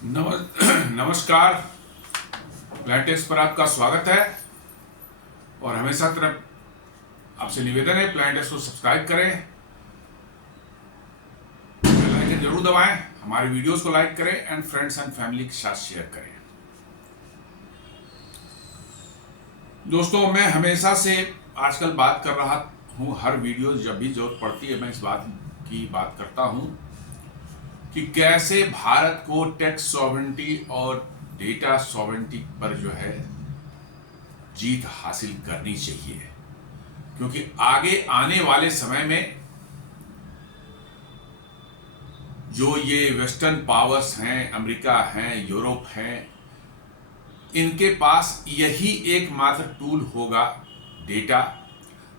नमस्कार। प्लांटेक्स पर आपका स्वागत है और हमेशा तरफ आपसे निवेदन है प्लांटेक्स को सब्सक्राइब करें, बेल आइकन जरूर दबाएं, हमारे वीडियोस को लाइक करें एंड फ्रेंड्स एंड फैमिली के साथ शेयर करें। दोस्तों, मैं हमेशा से आजकल बात कर रहा हूँ, हर वीडियो जब भी जरूरत पड़ती है मैं इस बात की बात करता हूँ कि कैसे भारत को टेक सॉवरेंटी और डेटा सॉवरेंटी पर जो है जीत हासिल करनी चाहिए, क्योंकि आगे आने वाले समय में जो ये वेस्टर्न पावर्स हैं, अमेरिका हैं, यूरोप हैं, इनके पास यही एकमात्र टूल होगा डेटा,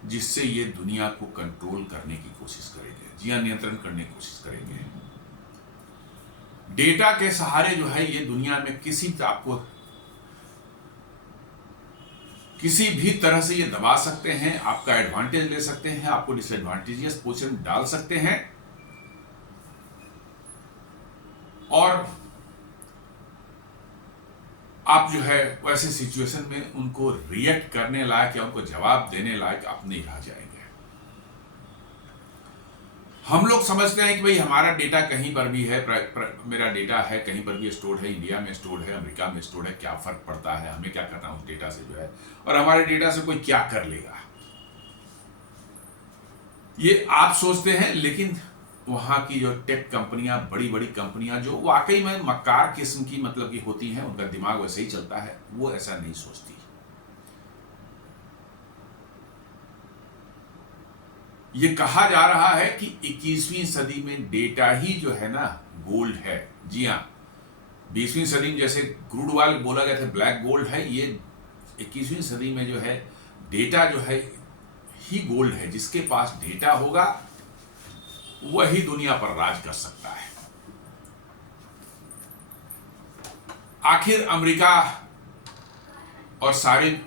जिससे ये दुनिया को कंट्रोल करने की कोशिश करेंगे, जी हाँ, नियंत्रण करने की कोशिश करेंगे। डेटा के सहारे जो है ये दुनिया में आपको किसी भी तरह से ये दबा सकते हैं, आपका एडवांटेज ले सकते हैं, आपको डिसएडवांटेजियस पोजीशन में डाल सकते हैं और आप जो है वैसे सिचुएशन में उनको रिएक्ट करने लायक या उनको जवाब देने लायक आप नहीं रह जाएंगे। हम लोग समझते हैं कि भाई हमारा डेटा कहीं पर भी है, मेरा डेटा है कहीं पर भी स्टोर है, इंडिया में स्टोर है, अमेरिका में स्टोर है, क्या फर्क पड़ता है, हमें क्या करना उस डेटा से जो है, और हमारे डेटा से कोई क्या कर लेगा, ये आप सोचते हैं। लेकिन वहां की जो टेक कंपनियां, बड़ी बड़ी कंपनियां जो वाकई में मक्कार किस्म की मतलब की होती हैं, उनका दिमाग वैसे ही चलता है, वो ऐसा नहीं सोचती। ये कहा जा रहा है कि 21वीं सदी में डेटा ही जो है ना गोल्ड है। जी हाँ, 20वीं सदी में जैसे क्रूड ऑयल बोला गया था ब्लैक गोल्ड है, ये 21वीं सदी में जो है डेटा जो है ही गोल्ड है। जिसके पास डेटा होगा वही दुनिया पर राज कर सकता है। आखिर अमेरिका और सारे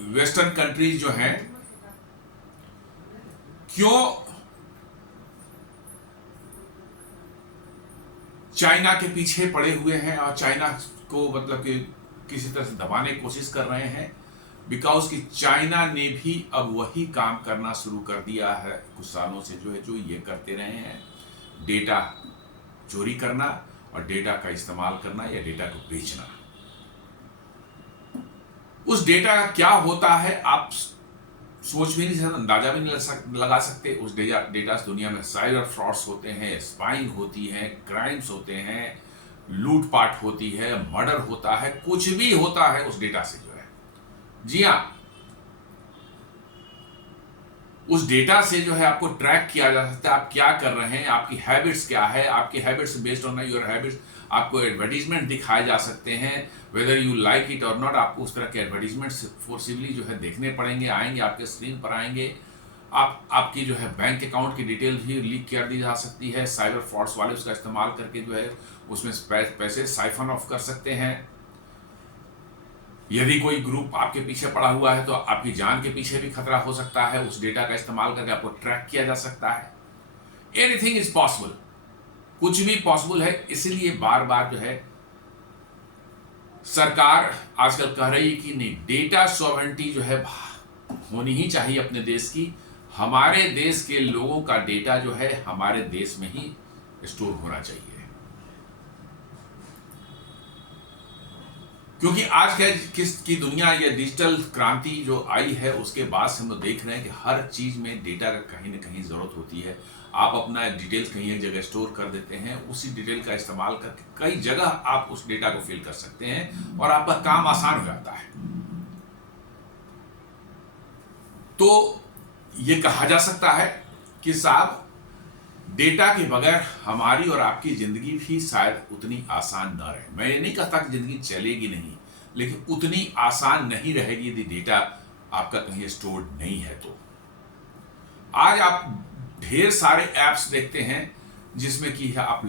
वेस्टर्न कंट्रीज जो हैं क्यों चाइना के पीछे पड़े हुए हैं और चाइना को मतलब कि किसी तरह से दबाने की कोशिश कर रहे हैं? बिकॉज कि चाइना ने भी अब वही काम करना शुरू कर दिया है कुछ सालों से, जो है जो ये करते रहे हैं, डेटा चोरी करना और डेटा का इस्तेमाल करना या डेटा को बेचना। उस डेटा का क्या होता है आप सोच भी नहीं सकते, अंदाजा भी नहीं लगा सकते। उस डेटा से दुनिया में साइबर फ्रॉड्स होते हैं, स्पाइंग होती है, क्राइम्स होते हैं, लूटपाट होती है, मर्डर होता है, कुछ भी होता है उस डेटा से जो है। जी हाँ, उस डेटा से जो है आपको ट्रैक किया जा सकता है, आप क्या कर रहे हैं, आपकी हैबिट्स क्या है, आपकी habits based on your habits आपको एडवर्टीजमेंट दिखाए जा सकते हैं, वेदर यू लाइक इट और नॉट। आपको उस तरह के एडवर्टीजमेंट्स फोर्सिबली जो है देखने पड़ेंगे, आएंगे, आपके स्क्रीन पर आएंगे। आपकी जो है बैंक अकाउंट की डिटेल भी लीक कर दी जा सकती है। साइबर फ्रॉड्स वाले उसका इस्तेमाल करके जो है उसमें पैसे साइफन ऑफ कर सकते हैं। यदि कोई ग्रुप आपके पीछे पड़ा हुआ है तो आपकी जान के पीछे भी खतरा हो सकता है। उस डेटा का इस्तेमाल करके आपको ट्रैक किया जा सकता है। एनीथिंग इज पॉसिबल, कुछ भी पॉसिबल है। इसीलिए बार बार जो है सरकार आजकल कह रही है कि नहीं, डेटा सॉवरेंटी जो है होनी ही चाहिए अपने देश की। हमारे देश के लोगों का डेटा जो है हमारे देश में ही स्टोर होना चाहिए, क्योंकि आज की दुनिया या डिजिटल क्रांति जो आई है उसके बाद से हम लोग देख रहे हैं कि हर चीज में डेटा का कहीं ना कहीं जरूरत होती है। आप अपना डिटेल्स कहीं एक जगह स्टोर कर देते हैं, उसी डिटेल का इस्तेमाल करके कई जगह आप उस डेटा को फिल कर सकते हैं और आपका काम आसान हो जाता है। तो ये कहा जा सकता है कि साहब, डेटा के बगैर हमारी और आपकी जिंदगी भी शायद उतनी आसान ना रहे। मैं ये नहीं कहता कि जिंदगी चलेगी नहीं, लेकिन उतनी आसान नहीं रहेगी यदि डेटा आपका कहीं स्टोर्ड नहीं है। तो आज आप ढेर सारे ऐप्स देखते हैं जिसमें कि आप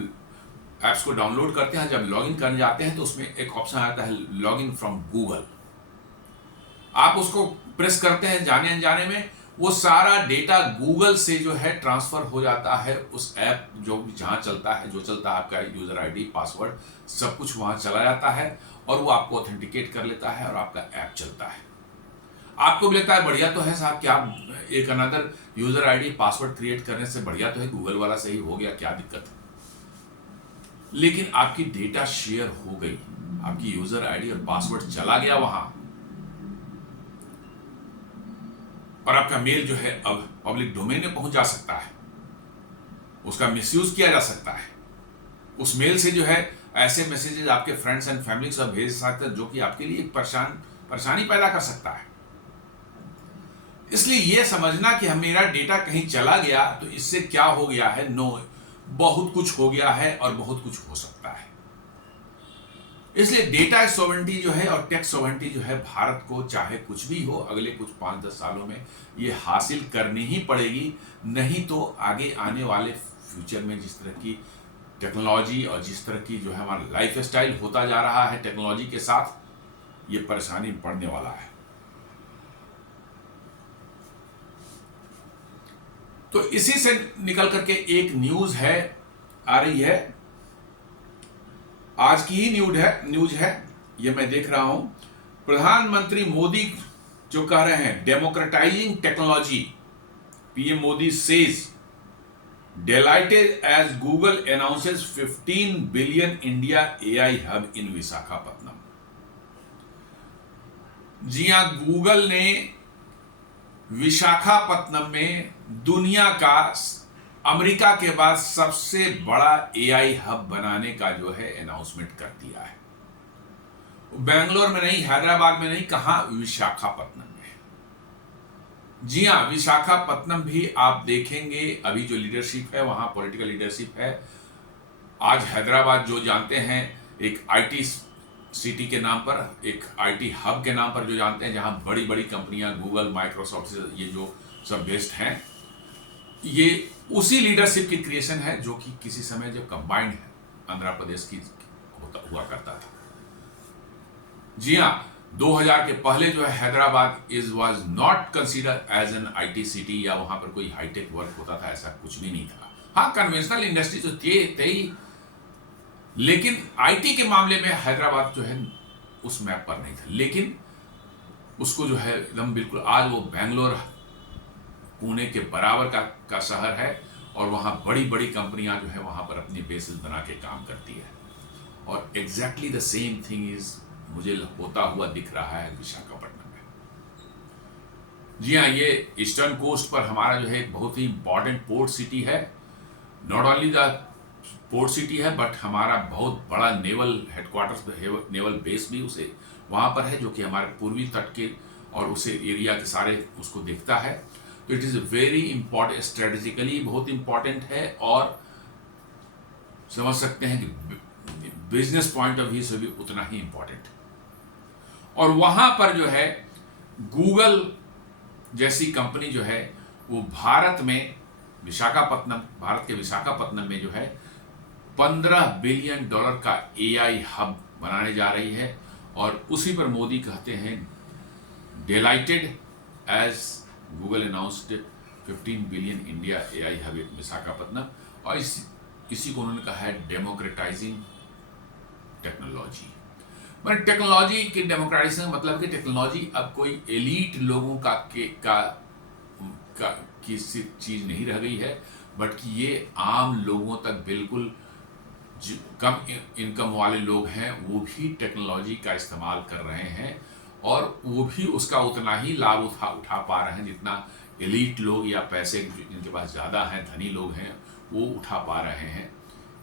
ऐप्स को डाउनलोड करते हैं, जब लॉगिन करने जाते हैं तो उसमें एक ऑप्शन आता है लॉगिन फ्रॉम गूगल। आप उसको प्रेस करते हैं जाने अनजाने में, वो सारा डेटा गूगल से जो है ट्रांसफर हो जाता है उस ऐप जो जहां चलता है, जो चलता है आपका यूजर आईडी पासवर्ड सब कुछ वहां चला जाता है और वो आपको ऑथेंटिकेट कर लेता है और आपका ऐप चलता है। आपको भी लगता है बढ़िया तो है साहब, क्या एक another user ID password create करने से बढ़िया तो है, गूगल वाला सही हो गया, क्या दिक्कत है। लेकिन आपकी डेटा शेयर हो गई, आपकी यूजर आईडी और पासवर्ड चला गया वहां, और आपका मेल जो है अब पब्लिक डोमेन में पहुंच जा सकता है, उसका मिसयूज किया जा सकता है। उस मेल से जो है ऐसे मैसेजेस आपके फ्रेंड्स एंड फैमिली सब भेज सकते हैं जो कि आपके लिए परेशानी पैदा कर सकता है। इसलिए यह समझना कि मेरा डेटा कहीं चला गया तो इससे क्या हो गया है, नो, बहुत कुछ हो गया है और बहुत कुछ हो सकता है। इसलिए डेटा सॉवरेंटी जो है और टेक सॉवरेंटी जो है भारत को चाहे कुछ भी हो अगले कुछ 5-10 सालों में ये हासिल करनी ही पड़ेगी, नहीं तो आगे आने वाले फ्यूचर में जिस तरह की टेक्नोलॉजी और जिस तरह की जो है हमारा लाइफ स्टाइल होता जा रहा है टेक्नोलॉजी के साथ, ये परेशानी में पड़ने वाला है। तो इसी से निकल करके एक न्यूज है आ रही है, आज की ही न्यूज है ये मैं देख रहा हूं। प्रधानमंत्री मोदी जो कह रहे हैं democratising technology, PM Modi says delighted as Google announces 15 billion India AI hub in Visakhapatnam. जी हां, गूगल ने विशाखापत्तनम में दुनिया का अमेरिका के बाद सबसे बड़ा एआई हब बनाने का जो है अनाउंसमेंट कर दिया है। बेंगलोर में नहीं, हैदराबाद में नहीं, कहां, विशाखापत्तनम में। जी हां, विशाखापत्तनम भी आप देखेंगे अभी जो लीडरशिप है वहां, पॉलिटिकल लीडरशिप है। आज हैदराबाद जो जानते हैं एक आईटी सिटी के नाम पर, एक आईटी हब के नाम पर जो जानते हैं, जहां बड़ी बड़ी कंपनियां गूगल, माइक्रोसॉफ्ट ये जो सब बेस्ड हैं, ये उसी लीडरशिप की क्रिएशन है जो कि किसी समय जब कंबाइंड है आंध्र प्रदेश की हुआ करता था। जी हां, 2000 के पहले जो है Hyderabad was not consider as an IT city, या वहां पर कोई हाईटेक वर्क होता था, ऐसा कुछ भी नहीं था। हाँ, कन्वेंशनल इंडस्ट्री तो थी, लेकिन आईटी के मामले में हैदराबाद जो है उस मैप पर नहीं था। लेकिन उसको जो है एकदम बिल्कुल आज वो बेंगलोर, पुणे के बराबर का शहर है और वहां बड़ी बड़ी कंपनियां जो है वहां पर अपनी बेसिस बना के काम करती है। और exactly the same thing is मुझे होता हुआ दिख रहा है विशाखापट्टनम में। जी हाँ, ये ईस्टर्न कोस्ट पर हमारा जो है एक बहुत ही इंपॉर्टेंट पोर्ट सिटी है। Not only the port city है बट हमारा बहुत बड़ा नेवल हेडक्वार्टर्स, नेवल बेस भी उसे वहां पर है, जो कि हमारे पूर्वी तट के और उसे एरिया के सारे उसको देखता है। तो it is very important, strategically बहुत इंपॉर्टेंट है और समझ सकते हैं कि बिजनेस पॉइंट ऑफ व्यू से भी उतना ही इंपॉर्टेंट। और वहां पर जो है गूगल जैसी कंपनी जो है वो भारत में विशाखापत्तनम, भारत के विशाखापत्तनम में जो है $15 बिलियन का एआई हब बनाने जा रही है। और उसी पर मोदी कहते हैं delighted as Google announced 15 billion India AI hub in Visakhapatnam. और इसी को उन्होंने कहा है डेमोक्रेटाइजिंग टेक्नोलॉजी। मैंने टेक्नोलॉजी के डेमोक्रेटाइजेशन मतलब कि टेक्नोलॉजी अब कोई एलीट लोगों का किसी चीज नहीं रह गई है, बल्कि ये आम लोगों तक बिल्कुल कम इनकम वाले लोग हैं वो भी टेक्नोलॉजी का इस्तेमाल कर रहे हैं और वो भी उसका उतना ही लाभ उठा पा रहे हैं जितना एलीट लोग या पैसे जिनके पास ज़्यादा हैं, धनी लोग हैं, वो उठा पा रहे हैं।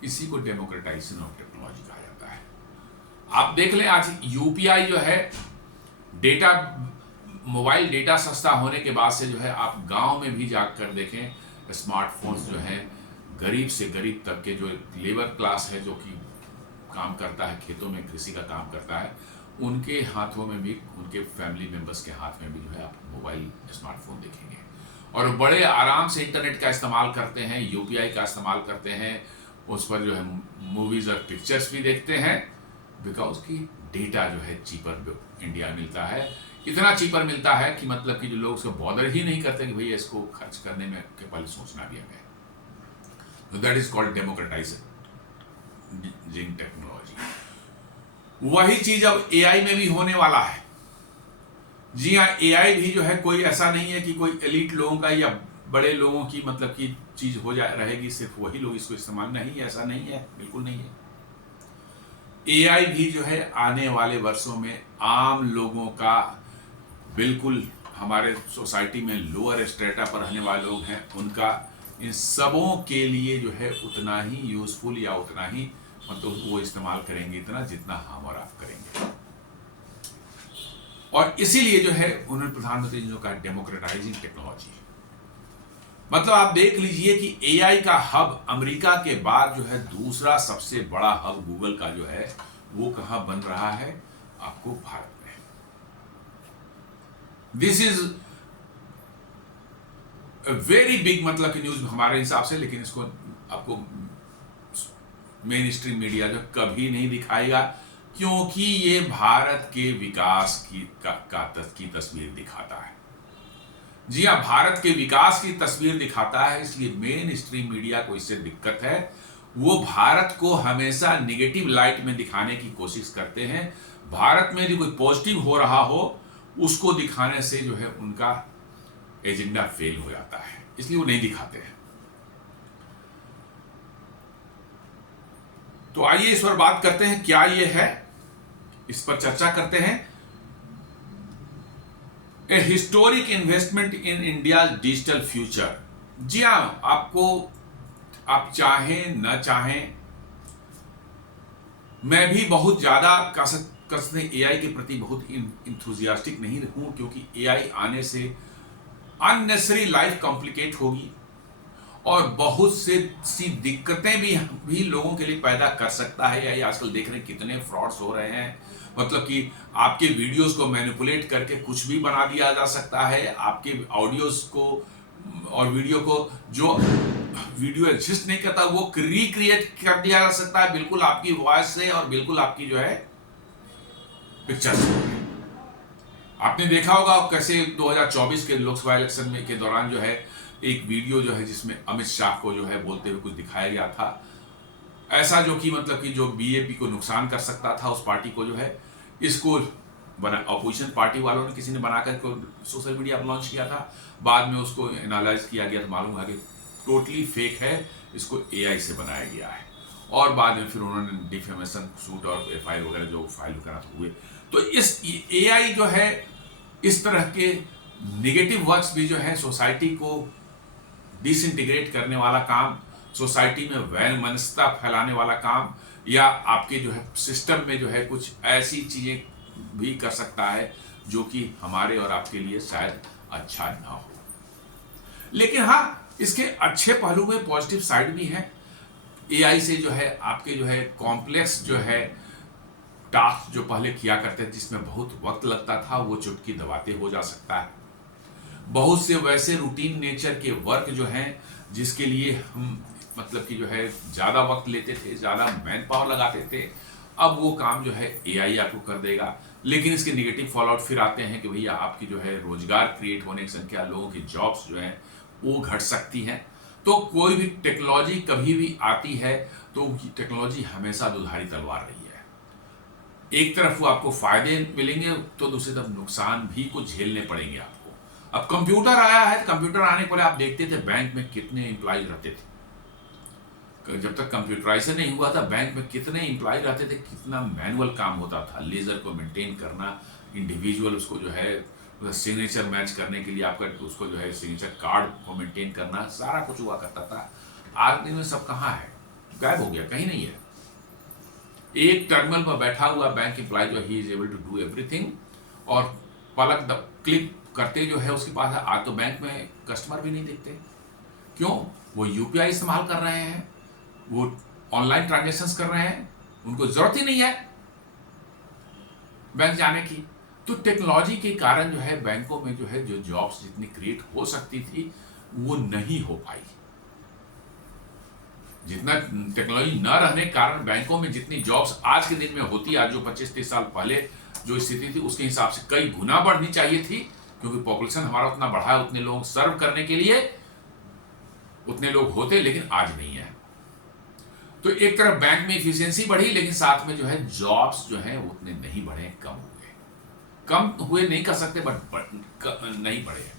इसी को डेमोक्रेटाइजेशन ऑफ टेक्नोलॉजी कहा जाता है। आप देख लें आज यूपीआई जो है, डेटा, मोबाइल डेटा सस्ता होने के बाद से जो है आप गांव में भी जाकर देखें स्मार्टफोन्स जो हैं गरीब से गरीब तक के जो लेबर क्लास है जो कि काम करता है खेतों में, कृषि का काम करता है, उनके हाथों में भी, उनके फैमिली मेंबर्स के हाथ में भी जो है आप मोबाइल स्मार्टफोन देखेंगे और बड़े आराम से इंटरनेट का इस्तेमाल करते हैं, यूपीआई का इस्तेमाल करते हैं, उस पर जो है मूवीज और पिक्चर्स भी देखते हैं बिकॉज की डेटा जो है चीपर इंडिया मिलता है। इतना चीपर मिलता है कि मतलब कि जो लोग उसको बॉदर ही नहीं करते कि भैया इसको खर्च करने में के पहले सोचना भी हमें। तो दैट इज कॉल्ड डेमोक्रेटाइजिंग टेक्नोलॉजी। वही चीज अब एआई में भी होने वाला है। जी हाँ, एआई भी जो है कोई ऐसा नहीं है कि कोई एलिट लोगों का या बड़े लोगों की मतलब की चीज हो जाए रहेगी, सिर्फ वही लोग इसको इस्तेमाल, नहीं, ऐसा नहीं है, बिल्कुल नहीं है। एआई भी जो है आने वाले वर्षों में आम लोगों का, बिल्कुल हमारे सोसाइटी में लोअर स्ट्रेटा पर रहने वाले लोग हैं उनका, इन सबों के लिए जो है उतना ही यूजफुल या उतना ही मतलब वो इस्तेमाल करेंगे इतना जितना हम और आप करेंगे। और इसीलिए जो है उन्होंने प्रधानमंत्री जी ने कहा डेमोक्रेटाइजिंग टेक्नोलॉजी। मतलब आप देख लीजिए कि एआई का हब अमेरिका के बाद जो है दूसरा सबसे बड़ा हब गूगल का जो है वो कहां बन रहा है, आपको भारत में। दिस इज वेरी बिग मतलब की न्यूज हमारे हिसाब से, लेकिन इसको आपको मेन स्ट्रीम मीडिया जो कभी नहीं दिखाएगा, क्योंकि ये भारत के विकास की तस्वीर दिखाता है। जी हाँ, भारत के विकास की तस्वीर दिखाता है, इसलिए मेन स्ट्रीम मीडिया को इससे दिक्कत है। वो भारत को हमेशा निगेटिव लाइट में दिखाने की कोशिश करते हैं। भारत में जो कोई पॉजिटिव हो रहा हो उसको दिखाने से जो है उनका एजेंडा फेल हो जाता है, इसलिए वो नहीं दिखाते हैं। तो आइए इस पर बात करते हैं, क्या ये है, इस पर चर्चा करते हैं। A historic investment in India digital future. जी हाँ, आपको आप चाहें न चाहें, मैं भी बहुत ज्यादा कसने एआई के प्रति बहुत इंथुजियास्टिक नहीं हूं, क्योंकि एआई आने से अननेसेसरी लाइफ कॉम्प्लिकेट होगी और बहुत सी दिक्कतें भी लोगों के लिए पैदा कर सकता है। यही आजकल देख रहे हैं कितने फ्रॉड्स हो रहे हैं, मतलब कि आपके वीडियोस को मैनिपुलेट करके कुछ भी बना दिया जा सकता है। आपके ऑडियोस को और वीडियो को, जो वीडियो एग्जिस्ट नहीं करता वो रिक्रिएट कर दिया जा सकता है, बिल्कुल आपकी वॉइस से और बिल्कुल आपकी जो है पिक्चर से। आपने देखा होगा कैसे 2024 के लोकसभा इलेक्शन में के दौरान जो है एक वीडियो जो है जिसमें अमित शाह को जो है बोलते हुए कुछ दिखाया गया था, ऐसा जो कि मतलब कि जो बीजेपी को नुकसान कर सकता था, उस पार्टी को जो है इसको बना अपोजिशन पार्टी वालों ने किसी ने बनाकर सोशल मीडिया पर लॉन्च किया था। बाद में उसको एनालाइज किया गया तो मालूम हुआ कि टोटली फेक है, इसको एआई से बनाया गया है। और बाद में फिर उन्होंने डिफेमेशन सूट और एफआईआर वगैरह जो फाइल वगैरह हुए। तो इस एआई जो है इस तरह के नेगेटिव वर्ड्स भी जो है सोसाइटी को डिसइंटीग्रेट करने वाला काम, सोसाइटी में वैमनस्यता फैलाने वाला काम, या आपके जो है सिस्टम में जो है कुछ ऐसी चीजें भी कर सकता है जो कि हमारे और आपके लिए शायद अच्छा ना हो। लेकिन हाँ, इसके अच्छे पहलू में पॉजिटिव साइड भी है। एआई से जो है आपके जो है कॉम्प्लेक्स जो है टास्क जो पहले किया करते थे जिसमें बहुत वक्त लगता था, वो चुटकी दबाते हो जा सकता है। बहुत से वैसे रूटीन नेचर के वर्क जो हैं जिसके लिए हम मतलब कि जो है ज़्यादा वक्त लेते थे, ज़्यादा मैन पावर लगाते थे, अब वो काम जो है एआई आपको कर देगा। लेकिन इसके नेगेटिव फॉलोआउट फिर आते हैं कि भैया आपकी जो है रोजगार क्रिएट होने की संख्या, लोगों की जॉब्स जो हैं वो घट सकती हैं। तो कोई भी टेक्नोलॉजी कभी भी आती है तो टेक्नोलॉजी हमेशा दुधारी तलवार रही है। एक तरफ वो आपको फायदे मिलेंगे तो दूसरी तरफ नुकसान भी कुछ झेलने पड़ेंगे आपको। अब कंप्यूटर आया है, कंप्यूटर आने के पहले आप देखते थे बैंक में कितने एम्प्लॉय रहते थे। जब तक कंप्यूटराइजेशन नहीं हुआ था बैंक में कितने एम्प्लॉय रहते थे, कितना मैनुअल काम होता था, लेजर को मेंटेन करना, इंडिविजुअल उसको जो है सिग्नेचर मैच करने के लिए आपका उसको जो है सिग्नेचर कार्ड को मेंटेन करना, सारा कुछ हुआ करता था। आज दिन में सब कहाँ है, गायब हो गया, कहीं नहीं है। एक टर्मिनल पर बैठा हुआ बैंक एम्प्लॉय जो ही is able to do everything, और पलक क्लिक करते जो है उसके पास है। आज तो बैंक में कस्टमर भी नहीं दिखते, क्यों? वो यूपीआई इस्तेमाल कर रहे हैं, वो ऑनलाइन ट्रांजैक्शंस कर रहे हैं, उनको जरूरत ही नहीं है बैंक जाने की। तो टेक्नोलॉजी के कारण जो है बैंकों में जो है जो जॉब्स जितनी क्रिएट हो सकती थी वो नहीं हो पाई। जितना टेक्नोलॉजी न रहने के कारण बैंकों में जितनी जॉब्स आज के दिन में होती है, आज जो 25-30 साल पहले जो स्थिति थी उसके हिसाब से कई गुना बढ़नी चाहिए थी, क्योंकि पॉपुलेशन हमारा उतना बढ़ा है, उतने लोग सर्व करने के लिए उतने लोग होते, लेकिन आज नहीं है। तो एक तरफ बैंक में इफिशियंसी बढ़ी, लेकिन साथ में जो है जॉब्स जो है उतने नहीं बढ़े, कम हुए। कम हुए नहीं कर सकते, बट नहीं बढ़े।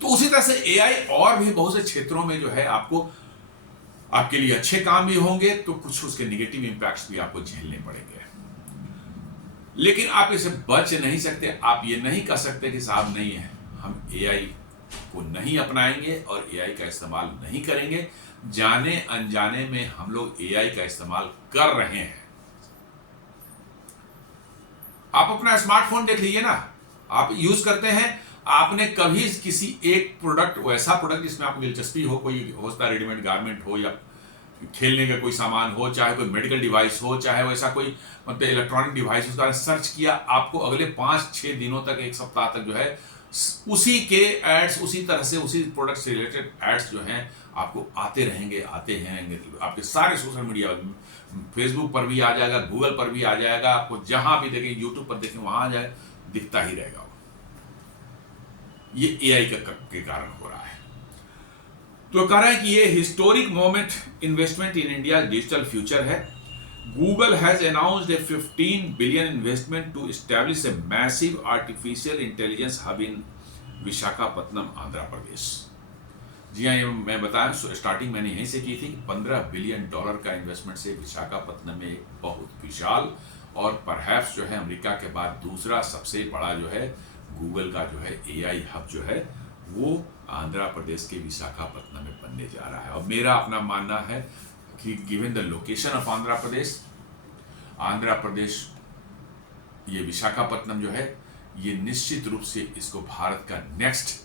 तो उसी तरह से एआई और भी बहुत से क्षेत्रों में जो है आपके लिए अच्छे काम भी होंगे, तो कुछ उसके निगेटिव इंपैक्ट्स भी आपको झेलने पड़ेंगे। लेकिन आप इसे बच नहीं सकते। आप ये नहीं कह सकते कि साहब नहीं है, हम एआई को नहीं अपनाएंगे और एआई का इस्तेमाल नहीं करेंगे। जाने अनजाने में हम लोग एआई का इस्तेमाल कर रहे हैं। आप अपना स्मार्टफोन देख लीजिए ना, आप यूज करते हैं। आपने कभी किसी एक प्रोडक्ट, वैसा प्रोडक्ट जिसमें आपको दिलचस्पी हो, कोई हो सकता है रेडीमेड गारमेंट हो या खेलने का कोई सामान हो, चाहे कोई मेडिकल डिवाइस हो, चाहे वैसा कोई मतलब इलेक्ट्रॉनिक डिवाइस, उसका सर्च किया, आपको अगले 5-6 दिनों तक, एक सप्ताह तक जो है उसी के एड्स, उसी तरह से उसी प्रोडक्ट से रिलेटेड एड्स जो हैं आपको आते रहेंगे। आपके सारे सोशल मीडिया, फेसबुक पर भी आ जाएगा, गूगल पर भी आ जाएगा, आपको जहां भी देखें, यूट्यूब पर देखें, वहां आ जाए, दिखता ही रहेगा। ये एआई के कारण हो रहा है। तो कह रहे हैं कि ये historic moment investment in India digital future है। Google has announced a 15 billion investment to establish a massive artificial intelligence hub in Visakhapatnam, Andhra Pradesh. जी हाँ, ये मैं बताया, स्टार्टिंग मैंने यहीं से की थी। $15 बिलियन का इन्वेस्टमेंट से विशाखापत्तनम में एक बहुत विशाल और परहैप्स जो है अमेरिका के बाद दूसरा सबसे बड़ा जो है गूगल का जो है एआई हब जो है वो आंध्र प्रदेश के विशाखापत्तनम में बनने जा रहा है। और मेरा अपना मानना है कि given the location of Andhra Pradesh, ये विशाखापत्तनम जो है, ये निश्चित रूप से इसको भारत का नेक्स्ट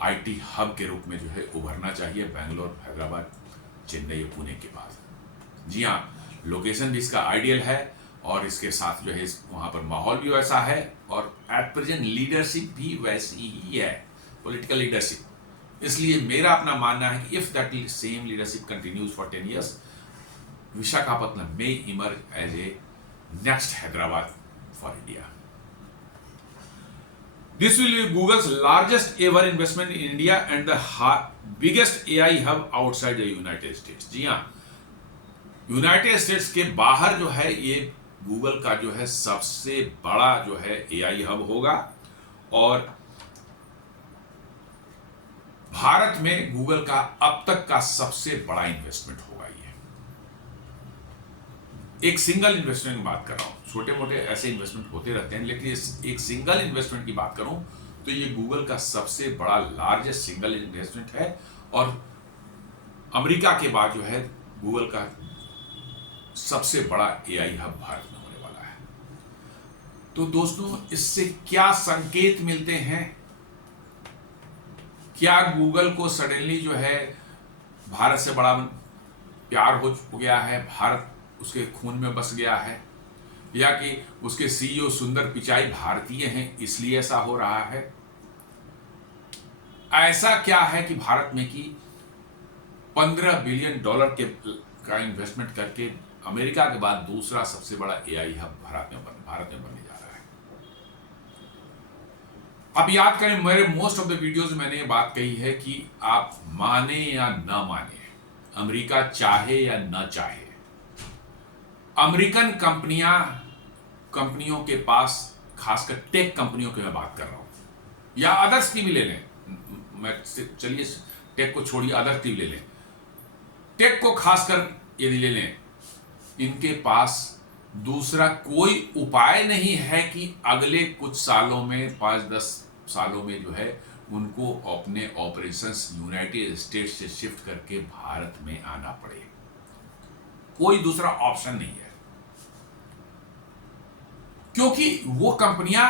आईटी हब के रूप में जो है उभरना चाहिए, बेंगलोर, हैदराबाद, चेन्नई, पुणे के बाद। जी हाँ, लोकेशन भी इसका आइडियल है और इसके साथ जो है वहाँ पर माहौल भी वैसा है और एट प्रेजेंट लीडरशिप भी वैसी ही है, पॉलिटिकल लीडरशिप। इसलिए मेरा अपना मानना है कि if that same leadership continues for 10 years, Visakhapatnam may emerge as a next Hyderabad for India. This will be Google's largest ever investment in India and the biggest AI hub outside the United States। जी हाँ, United states के बाहर जो है ये Google का जो है सबसे बड़ा जो है एआई हब होगा और भारत में गूगल का अब तक का सबसे बड़ा इन्वेस्टमेंट होगा। ये एक सिंगल इन्वेस्टमेंट की बात कर रहा हूं, छोटे मोटे ऐसे इन्वेस्टमेंट होते रहते हैं, लेकिन एक सिंगल इन्वेस्टमेंट की बात करूं तो ये गूगल का सबसे बड़ा लार्जेस्ट सिंगल इन्वेस्टमेंट है और अमेरिका के बाद जो है गूगल का सबसे बड़ा एआई हब भारत में होने वाला है। तो दोस्तों, इससे क्या संकेत मिलते हैं? क्या गूगल को सडनली जो है भारत से बड़ा प्यार हो गया है, भारत उसके खून में बस गया है, या कि उसके सीईओ सुंदर पिचाई भारतीय हैं इसलिए ऐसा हो रहा है? ऐसा क्या है कि भारत में कि $15 बिलियन का इन्वेस्टमेंट करके अमेरिका के बाद दूसरा सबसे बड़ा एआई हब भारत में बनने जा रहा है। अब याद करें, मेरे मोस्ट ऑफ द वीडियोस में मैंने ये बात कही है कि आप माने या ना माने, अमेरिका चाहे या ना चाहे, अमेरिकन कंपनियों के पास, खासकर टेक कंपनियों की मैं बात कर रहा हूं या अदर्स की भी ले लें, मैं चलिए टेक को छोड़िए, अदर की भी ले लें, टेक को खासकर यदि ले लें, इनके पास दूसरा कोई उपाय नहीं है कि अगले कुछ सालों में, 5-10 सालों में जो है उनको अपने ऑपरेशंस यूनाइटेड स्टेट्स से शिफ्ट करके भारत में आना पड़े। कोई दूसरा ऑप्शन नहीं है, क्योंकि वो कंपनियां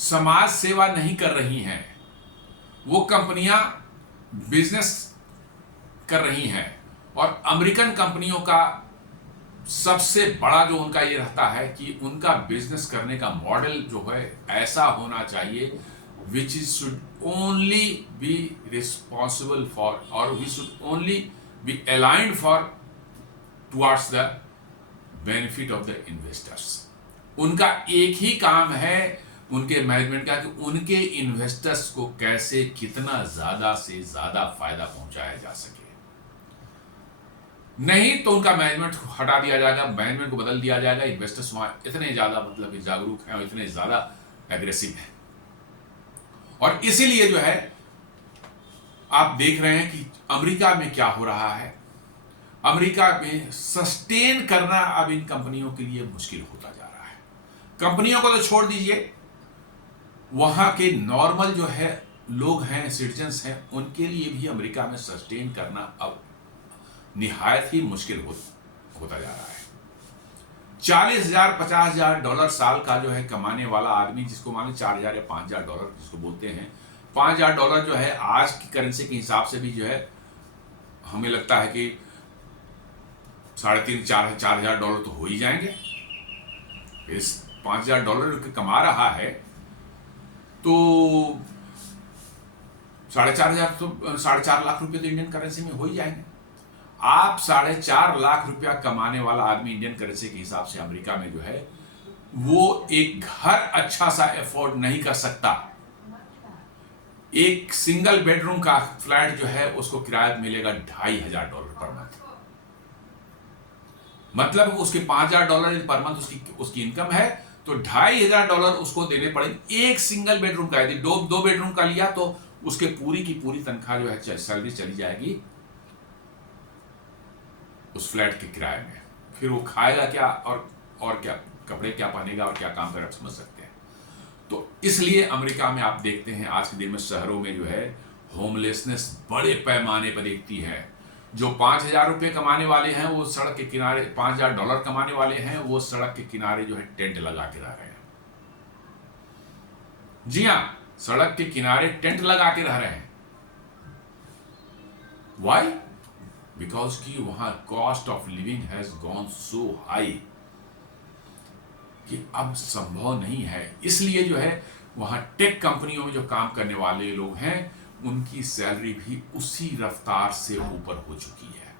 समाज सेवा नहीं कर रही हैं, वो कंपनियां बिजनेस कर रही हैं। और अमेरिकन कंपनियों का सबसे बड़ा जो उनका ये रहता है कि उनका बिजनेस करने का मॉडल जो है ऐसा होना चाहिए which should only be responsible for, or we should only be aligned for towards the benefit of the investors। उनका एक ही काम है उनके मैनेजमेंट का कि उनके इन्वेस्टर्स को कैसे कितना ज्यादा से ज्यादा फायदा पहुंचाया जा सके। नहीं तो उनका मैनेजमेंट हटा दिया जाएगा, मैनेजमेंट को बदल दिया जाएगा। इन्वेस्टर्स वहां इतने ज्यादा मतलब जागरूक हैं और इतने ज्यादा एग्रेसिव हैं, और इसीलिए जो है आप देख रहे हैं कि अमेरिका में क्या हो रहा है। अमेरिका में सस्टेन करना अब इन कंपनियों के लिए मुश्किल होता जा रहा है। कंपनियों को तो छोड़ दीजिए, वहां के नॉर्मल जो है लोग हैं, सिटीजन्स हैं, उनके लिए भी अमेरिका में सस्टेन करना अब निहायत ही मुश्किल होता जा रहा है। 40,000 50,000 डॉलर साल का जो है कमाने वाला आदमी, जिसको माने 4,000 या 5,000 डॉलर जिसको बोलते हैं, 5,000 डॉलर जो है आज की करेंसी के हिसाब से भी जो है हमें लगता है कि 3,500 4,000 डॉलर तो हो ही जाएंगे। इस 5,000 डॉलर कमा रहा है तो 4,500 तो 4.5 लाख रुपए तो इंडियन करेंसी में हो ही जाएंगे। आप 4.5 लाख रुपया कमाने वाला आदमी इंडियन करेंसी के हिसाब से अमेरिका में जो है वो एक घर अच्छा सा अफोर्ड नहीं कर सकता। एक सिंगल बेडरूम का फ्लैट जो है उसको किराया मिलेगा $2,500 पर मंथ। मतलब उसके $5,000 पर मंथ उसकी इनकम है, तो $2,500 उसको देने पड़ेंगे एक सिंगल बेडरूम का। यदि दो बेडरूम का लिया तो उसके पूरी की पूरी तनख्वाह जो है सैलरी चली जाएगी उस फ्लैट के किराए में। फिर वो खाएगा क्या और क्या, कपड़े क्या पहनेगा और क्या काम करेगा, समझ सकते हैं। तो इसलिए अमेरिका में आप देखते हैं आज के दिन में शहरों में जो है होमलेसनेस बड़े पैमाने पर दिखती है। जो 5,000 रुपये कमाने वाले हैं वो सड़क के किनारे, $5,000 कमाने वाले हैं वो सड़क के किनारे जो है टेंट लगा के रह रहे हैं। जी हाँ, सड़क के किनारे टेंट लगा के रह रहे हैं। वाई? बिकॉज कि वहां cost of living has gone so high कि अब संभव नहीं है। इसलिए जो है वहां टेक कंपनियों में जो काम करने वाले लोग हैं उनकी सैलरी भी उसी रफ्तार से ऊपर हो चुकी है।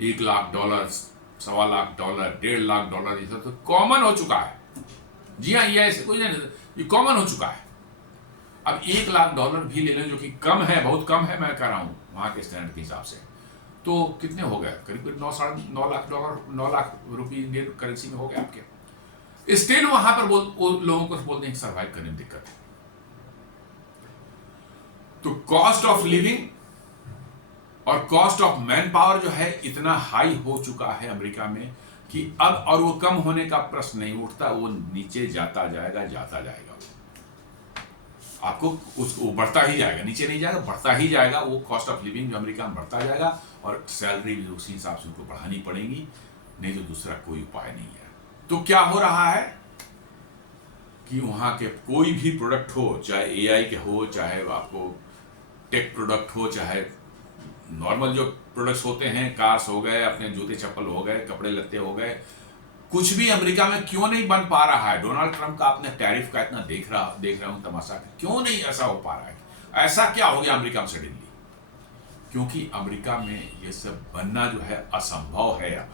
$1,00,000, $1.25 $1.5 लाख ये सब तो कॉमन हो चुका है। जी हाँ, ये ऐसे कोई नहीं, ये कॉमन हो चुका है। अब $1,00,000 भी ले लें जो कि कम है, बहुत कम है, मैं कह रहा हूं वहां के स्टैंडर्ड के हिसाब से, तो कितने हो गए? करीब $9 लाख, $9 लाख रुपये इंडियन करेंसी में हो गए आपके। स्टिल वहां पर लोगों को बोलते हैं सर्वाइव करने में दिक्कत है। तो कॉस्ट ऑफ लिविंग और कॉस्ट ऑफ मैन पावर जो है इतना हाई हो चुका है अमेरिका में कि अब और वो कम होने का प्रश्न नहीं उठता, वो नीचे जाता जाएगा। आपको उसको बढ़ता ही जाएगा, नीचे नहीं जाएगा, बढ़ता ही जाएगा। वो कॉस्ट ऑफ लिविंग जो अमेरिका में बढ़ता जाएगा और सैलरी भी उसी हिसाब से उनको बढ़ानी पड़ेगी, नहीं तो दूसरा कोई उपाय नहीं है। तो क्या हो रहा है कि वहां के कोई भी प्रोडक्ट हो, चाहे एआई के हो, चाहे आपको टेक प्रोडक्ट हो, चाहे नॉर्मल जो प्रोडक्ट्स होते हैं, कार्स हो गए, अपने जूते चप्पल हो गए, कपड़े लत्ते हो गए, कुछ भी अमेरिका में क्यों नहीं बन पा रहा है? डोनाल्ड ट्रंप का आपने टैरिफ का इतना देख रहा हूं तमाशा, क्यों नहीं ऐसा हो पा रहा है? ऐसा क्या हो गया अमेरिका में सडनली? क्योंकि अमेरिका में ये सब बनना जो है असंभव है। अब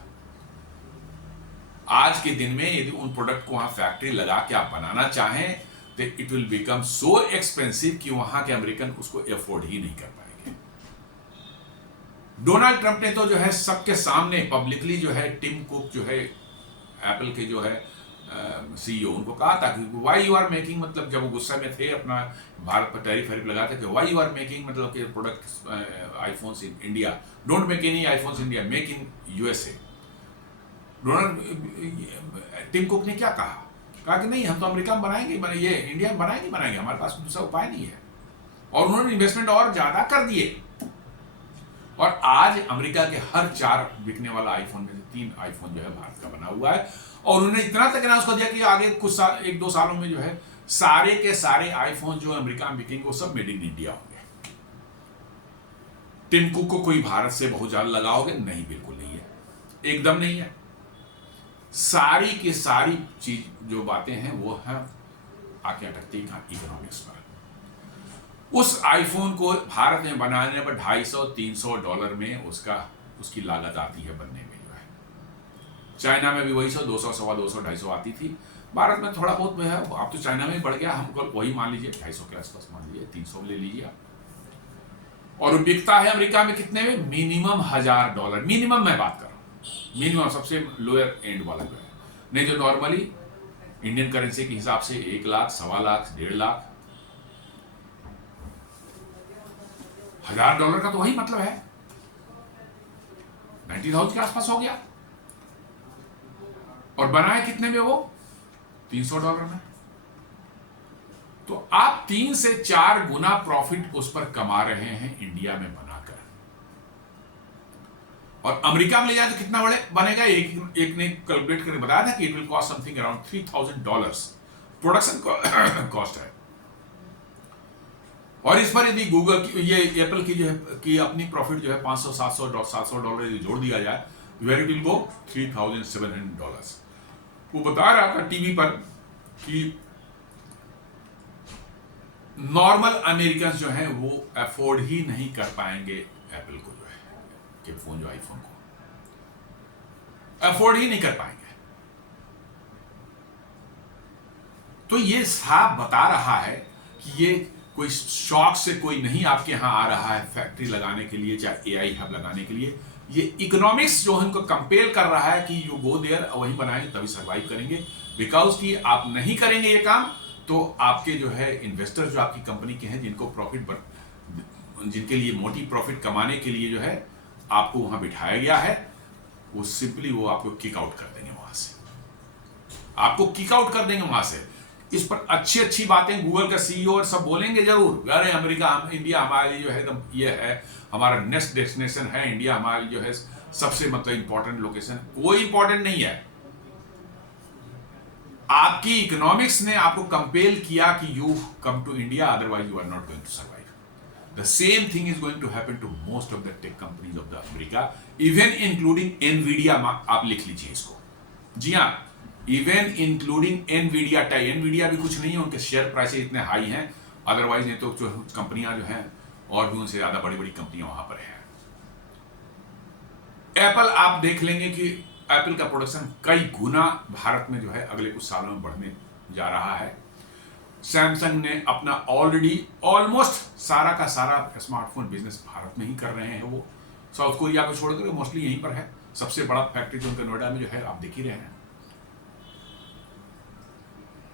आज के दिन में यदि उन प्रोडक्ट को वहां फैक्ट्री लगा के आप बनाना चाहें तो it will become so expensive कि वहां के अमेरिकन उसको अफोर्ड ही नहीं कर पाएंगे। डोनाल्ड ट्रंप ने तो जो है सबके सामने पब्लिकली जो है टिम कुक जो है एप्पल के जो है सीईओ, उनको कहा था कि वाई यू आर मेकिंग, मतलब जब वो गुस्सा में थे अपना भारत पर टैरिफ लगाते कि वाई यू आर मेकिंग, मतलब कि product iPhones in India, don't make any iPhones India, make in USA. Donald Tim Cook ने क्या कहा कि नहीं, हम तो अमेरिका में बनाएंगे, ये इंडिया में बनाएंगे, हमारे पास दूसरा उपाय नहीं है। और उन्होंने इन्वेस्टमेंट और ज्यादा कर दिए। और आज अमेरिका के हर 4 बिकने वाला आईफोन में से 3 आईफोन जो है भारत का बना हुआ है। और उन्होंने इतना तक अनाउंस कर दिया कि आगे कुछ साल, 1-2 सालों में जो है सारे के सारे आईफोन जो अमेरिका में बिकेंगे वो सब मेड इन इंडिया होंगे। टिम कुक को कोई भारत से बहुत ज्यादा लगाओगे? नहीं, बिल्कुल नहीं है, एकदम नहीं है। सारी की सारी चीज जो बातें हैं वो है आके अटकती इकोनॉमिक्स पर। उस आईफोन को भारत में बनाने पर $250-300 में उसकी लागत आती है बनने में जो है। चाइना में भी वही 200, सवा 200, 250 आती थी। भारत में थोड़ा बहुत में है, अब तो चाइना में बढ़ गया, हमको वही मान लीजिए 250 के आसपास, मान लीजिए 300 ले लीजिए आप। और बिकता है अमेरिका में कितने में? मिनिमम $1000, मिनिमम मैं बात कर रहा हूँ, मिनिमम सबसे लोअर एंड वाला जो है, नहीं जो नॉर्मली इंडियन करेंसी के हिसाब से 1 लाख, सवा लाख, 1.5 लाख। $1000 का तो वही मतलब है 90,000 के आसपास हो गया। और बनाए कितने में वो? $300 में। तो आप 3 से 4 गुना प्रॉफिट उस पर कमा रहे हैं इंडिया में बनाकर। और अमेरिका में ले जाए तो कितना बनेगा? एक ने कैलकुलेट करके बताया था कि it will cost something around $3,000 production cost है। और इस पर यदि गूगल की, ये एप्पल की जो है कि अपनी प्रॉफिट जो है $500, $700 यदि जोड़ दिया जाए, वेयर इट विल गो $3,700। वो बता रहा था टीवी पर कि नॉर्मल अमेरिकन जो हैं वो अफोर्ड ही नहीं कर पाएंगे एप्पल को, जो है कि फोन, जो आईफोन को अफोर्ड ही नहीं कर पाएंगे। तो ये साफ बता रहा है कि ये कोई शौक से कोई नहीं आपके यहां आ रहा है फैक्ट्री लगाने के लिए, चाहे एआई हब लगाने के लिए। ये इकोनॉमिक्स जो इनको कंपेल कर रहा है कि यू गो देयर, वहीं बनाएंगे तभी सर्वाइव करेंगे। बिकॉज कि आप नहीं करेंगे ये काम तो आपके जो है इन्वेस्टर जो आपकी कंपनी के हैं, जिनको जिनके लिए मोटी प्रॉफिट कमाने के लिए जो है आपको वहां बिठाया गया है, वो सिंपली वो आपको किक आउट कर देंगे वहां से, आपको किक आउट कर देंगे वहां से। इस पर अच्छी अच्छी बातें गूगल का सीईओ और सब बोलेंगे जरूर, अरे अमेरिका, इंडिया हमारे लिए जो है एकदम ये है, हमारा नेक्स्ट डेस्टिनेशन है, इंडिया हमारी जो है सबसे मतलब इंपॉर्टेंट लोकेशन। कोई इंपॉर्टेंट नहीं है। आपकी इकोनॉमिक्स ने आपको कंपेल किया कि you come to India, otherwise you are not going to survive. The same thing is going to happen to most of the tech companies of the America, even including Nvidia. आप लिख लीजिए इसको, जी हाँ, even including Nvidia. Nvidia भी कुछ नहीं है, उनके शेयर प्राइस इतने हाई हैं, अदरवाइज नहीं तो जो कंपनियां जो हैं और भी उनसे ज्यादा बड़ी बड़ी कंपनियां वहां पर हैं। एप्पल आप देख लेंगे कि एप्पल का प्रोडक्शन कई गुना भारत में जो है अगले कुछ सालों में बढ़ने जा रहा है। सैमसंग ने अपना ऑलरेडी ऑलमोस्ट सारा का सारा स्मार्टफोन बिजनेस भारत में ही कर रहे हैं। वो साउथ कोरिया को छोड़कर मोस्टली यहीं पर है। सबसे बड़ा फैक्ट्री जो उनके नोएडा में जो है आप देख ही रहे हैं।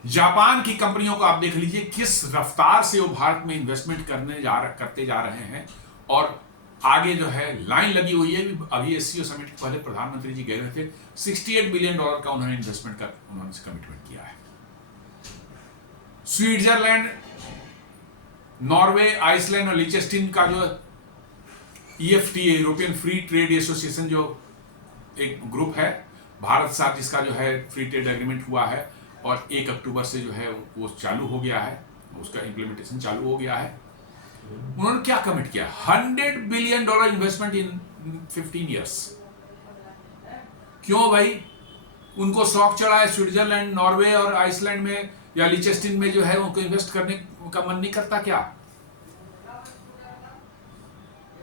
जापान की कंपनियों को आप देख लीजिए किस रफ्तार से वो भारत में इन्वेस्टमेंट करते जा रहे हैं, और आगे जो है लाइन लगी हुई है। अभी एससीओ समिट के पहले प्रधानमंत्री जी गए थे, $68 बिलियन का उन्होंने इन्वेस्टमेंट का उन्होंने कमिटमेंट किया है। स्विट्जरलैंड, नॉर्वे, आइसलैंड और लिechtenstein का जो EFTA, European free trade association, जो एक ग्रुप है भारत के साथ, जिसका जो है फ्री ट्रेड एग्रीमेंट हुआ है और 1 अक्टूबर से जो है वो चालू हो गया है, उसका इंप्लीमेंटेशन चालू हो गया है। उन्होंने क्या कमिट किया? $100 बिलियन इन्वेस्टमेंट इन 15 ईयर्स। क्यों भाई? उनको शौक चढ़ा है स्विट्जरलैंड, नॉर्वे और आइसलैंड में या लिechtenstein में जो है उनको इन्वेस्ट करने का मन नहीं करता क्या?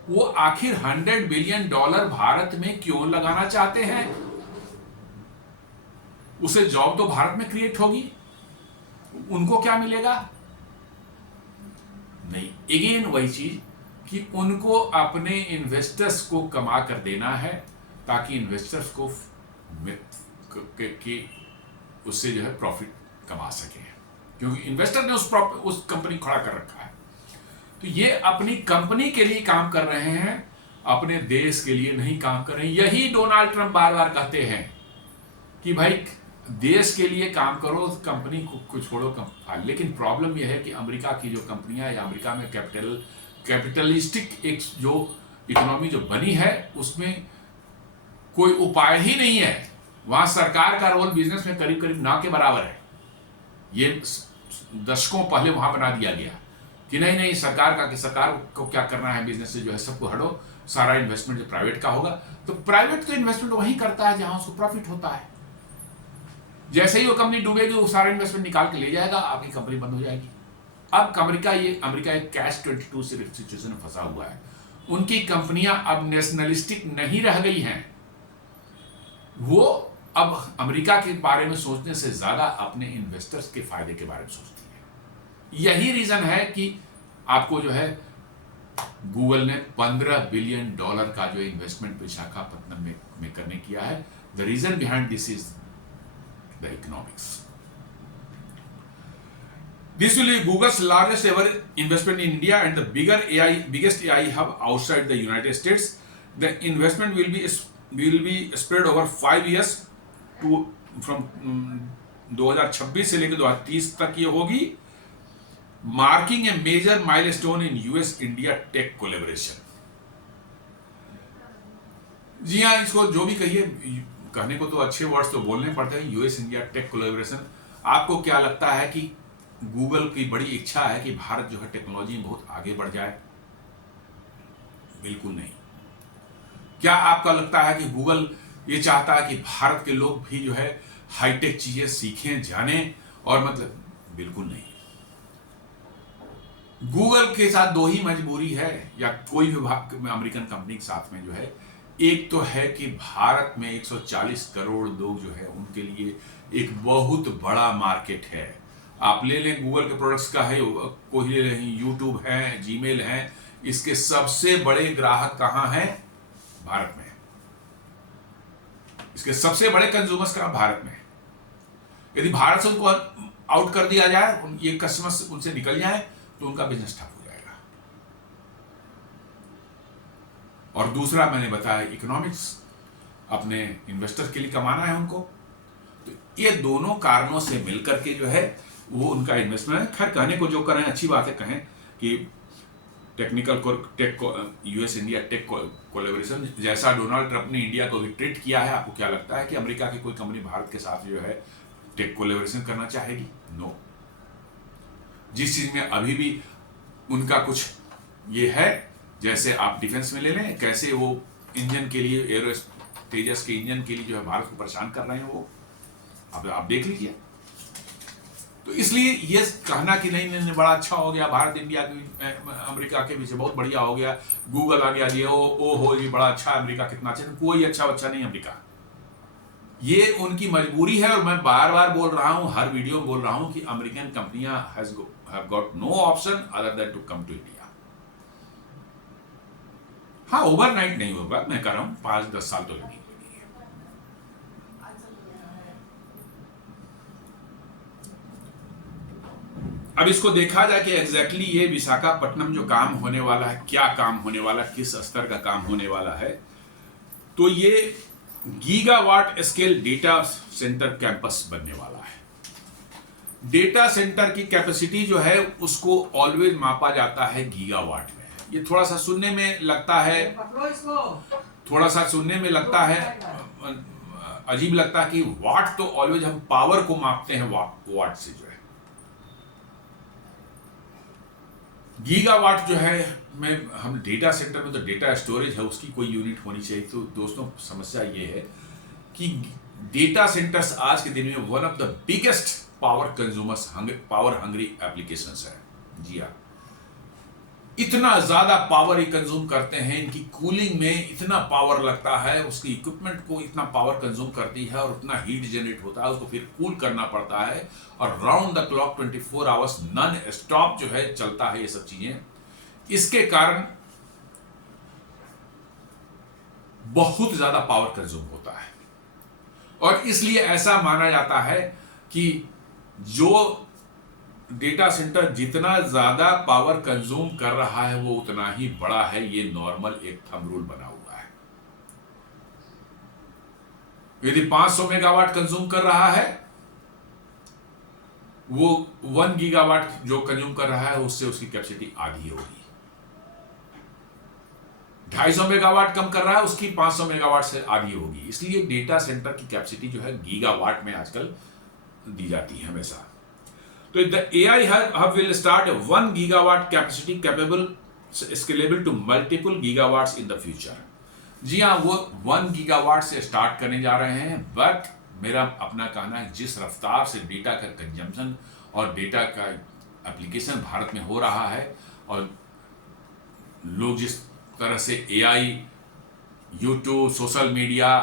वो आखिर $100 बिलियन भारत में क्यों लगाना चाहते हैं? उसे जॉब तो भारत में क्रिएट होगी, उनको क्या मिलेगा? नहीं, अगेन वही चीज कि उनको अपने इन्वेस्टर्स को कमा कर देना है, ताकि इन्वेस्टर्स को उससे जो है प्रॉफिट कमा सके, क्योंकि इन्वेस्टर ने उस कंपनी खड़ा कर रखा है। तो ये अपनी कंपनी के लिए काम कर रहे हैं, अपने देश के लिए नहीं काम कर रहे हैं। यही डोनाल्ड ट्रंप बार बार कहते हैं कि भाई देश के लिए काम करो, कंपनी को छोड़ो। लेकिन प्रॉब्लम यह है कि अमेरिका की जो कंपनियां या अमेरिका में कैपिटलिस्टिक एक जो इकोनॉमी जो बनी है, उसमें कोई उपाय ही नहीं है। वहां सरकार का रोल बिजनेस में करीब करीब ना के बराबर है। ये दशकों पहले वहां बना दिया गया कि नहीं सरकार को क्या करना है, बिजनेस से जो है सबको हटो, सारा इन्वेस्टमेंट जो प्राइवेट का होगा। तो प्राइवेट तो इन्वेस्टमेंट वही करता है जहां उसको प्रॉफिट होता है। जैसे ही वो कंपनी डूबेगी, वो सारा इन्वेस्टमेंट निकाल के ले जाएगा, आपकी कंपनी बंद हो जाएगी। अब अमेरिका एक कैश 22 सिचुएशन में फंसा हुआ है। उनकी कंपनियां अब नेशनलिस्टिक नहीं रह गई हैं, वो अब अमेरिका के बारे में सोचने से ज्यादा अपने इन्वेस्टर्स के फायदे के बारे में सोचती है। यही रीजन है कि आपको जो है गूगल ने $15 बिलियन का जो इन्वेस्टमेंट विशाखापट्टनम में करने किया है। The reason behind this is the economics. This will be Google's largest ever investment in India and the biggest AI hub outside the United States. The investment will be spread over 5 years to from 2026 से लेकर 2030 तक ये होगी, marking a major milestone in US India tech collaboration. जी हाँ, इसको जो भी कहिए, कहने को तो अच्छे वर्ड्स तो बोलने पड़ते हैं, यूएस इंडिया टेक कोलैबोरेशन। आपको क्या लगता है कि गूगल की बड़ी इच्छा है कि भारत जो है टेक्नोलॉजी में बहुत आगे बढ़ जाए? बिल्कुल नहीं। क्या आपका लगता है कि गूगल ये चाहता है कि भारत के लोग भी जो है हाईटेक चीजें सीखें, जानें? और मतलब बिल्कुल नहीं। गूगल के साथ दो ही मजबूरी है, या कोई भी अमेरिकन कंपनी के साथ में जो है, एक तो है कि भारत में 140 करोड़ लोग जो है उनके लिए एक बहुत बड़ा मार्केट है। आप ले लें गूगल के प्रोडक्ट्स का है, कोई ले लें, यूट्यूब है, जीमेल है, इसके सबसे बड़े ग्राहक कहां हैं? भारत में। इसके सबसे बड़े कंज्यूमर्स का भारत में। यदि भारत से उनको आउट कर दिया जाए, ये कस्टमर्स उनसे निकल जाए, तो उनका बिजनेस ठप हो जाएगा। और दूसरा मैंने बताया इकोनॉमिक्स, अपने इन्वेस्टर के लिए कमाना है उनको। तो ये दोनों कारणों से मिलकर के जो है वो उनका इन्वेस्टमेंट है। खैर, कहने को जो करें अच्छी बात है, कहें कि यूएस इंडिया टेक कोलैबोरेशन जैसा डोनाल्ड ट्रंप ने इंडिया को ट्रीट किया है, आपको क्या लगता है कि अमेरिका की कोई कंपनी भारत के साथ जो है टेक कोलैबोरेशन करना चाहेगी? नो। जिस चीज में अभी भी उनका कुछ ये है, जैसे आप डिफेंस में ले लें, कैसे वो इंजन के लिए, एरो तेजस के इंजन के लिए जो है भारत को परेशान कर रहे हैं, वो आप देख लीजिए। तो इसलिए ये कहना कि नहीं बड़ा अच्छा हो गया, भारत इंडिया अमेरिका के बीच बहुत बढ़िया हो गया, गूगल आ गया, ये ओ हो जी बड़ा अच्छा, अमेरिका कितना अच्छा, कोई अच्छा नहीं अमेरिका। ये उनकी मजबूरी है। और मैं बार बार बोल रहा हूं, हर वीडियो में बोल रहा हूं कि अमेरिकन कंपनियां have got no option other than to come to India। हाँ, ओवरनाइट नहीं होगा, मैं कह रहा हूं 5-10 साल तो लगेंगे। अब इसको देखा जाए कि एग्जैक्टली ये विशाखापट्टनम जो काम होने वाला है, क्या काम होने वाला है, किस स्तर का काम होने वाला है, तो ये gigawatt scale data centre campus बनने वाला है। डेटा सेंटर की कैपेसिटी जो है उसको ऑलवेज मापा जाता है गीगावाट में। ये थोड़ा सा सुनने में लगता है अजीब लगता है कि वाट तो ऑलवेज हम पावर को मापते हैं वाट से, जो है गीगावाट जो है हम डेटा सेंटर में तो डेटा स्टोरेज है, उसकी कोई यूनिट होनी चाहिए। तो दोस्तों, समस्या ये है कि डेटा सेंटर्स आज के दिन में one of the biggest power consumers, power hungry applications है। जी हाँ, इतना ज्यादा पावर ये कंज्यूम करते हैं, इनकी कूलिंग में इतना पावर लगता है, उसकी इक्विपमेंट को इतना पावर कंज्यूम करती है और उतना हीट जनरेट होता है, उसको फिर कूल करना पड़ता है, और round the clock 24 hours non stop जो है चलता है ये सब चीजें। इसके कारण बहुत ज्यादा पावर कंज्यूम होता है, और इसलिए ऐसा माना जाता है कि जो डेटा सेंटर जितना ज्यादा पावर कंज्यूम कर रहा है वो उतना ही बड़ा है। ये नॉर्मल एक थंब रूल बना हुआ है। यदि 500 मेगावाट कंज्यूम कर रहा है, वो 1 गीगावाट जो कंज्यूम कर रहा है उससे उसकी कैपेसिटी आधी होगी। 250 मेगावाट कम कर रहा है, उसकी 500 मेगावाट से आधी होगी। इसलिए डेटा सेंटर की कैपेसिटी जो है गीगावाट में आजकल दी जाती है हमेशा। तो the AI hub will start a 1 gigawatt capacity capable scalable to multiple gigawatts in the future। जी हाँ, वो 1 गीगावाट से स्टार्ट करने जा रहे हैं। बट मेरा अपना कहना है, जिस रफ्तार से डेटा का कंजम्पशन और डेटा का एप्लीकेशन भारत में हो रहा है, और लोग जिस तरह से AI, यूट्यूब, सोशल मीडिया,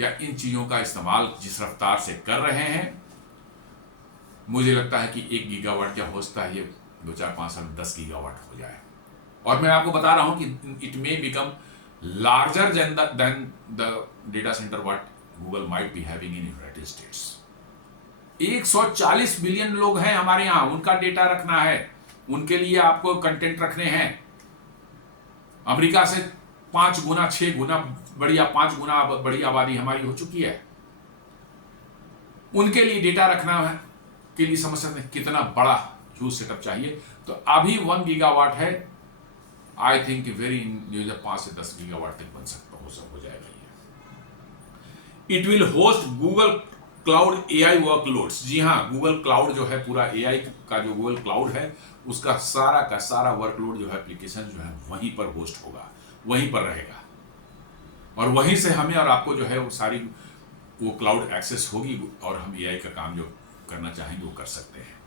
या इन चीज़ों का इस्तेमाल जिस रफ्तार से कर रहे हैं, मुझे लगता है कि 1 गीगावाट क्या हो सकता है ये 2-4-5 साल में 10 गीगावाट हो जाए। और मैं आपको बता रहा हूं कि it may become larger than the data centre what Google might be having in United states. 140 billion लोग हैं हमारे यहां, उनका डेटा रखना है, उनके लिए आपको कंटेंट रखने हैं। अमेरिका से 5 गुना 6 गुना बड़ी, 5 गुना बड़ी आबादी हमारी हो चुकी है। उनके लिए डेटा रखना है के लिए समझ सकते हैं कितना बड़ा ह्यूज सेटअप चाहिए। तो अभी 1 गीगावाट है, आई थिंक वेरी 5 से 10 गीगावाट तक बन सकता हो जाएगा ये। It will host Google cloud AI workloads. जी हाँ, गूगल क्लाउड जो है, पूरा एआई का जो गूगल क्लाउड है, उसका सारा का सारा वर्कलोड जो है, एप्लीकेशन जो है, वहीं पर होस्ट होगा, वहीं पर रहेगा, और वहीं से हमें और आपको जो है वो सारी वो क्लाउड एक्सेस होगी, और हम एआई का काम जो करना चाहेंगे वो कर सकते हैं।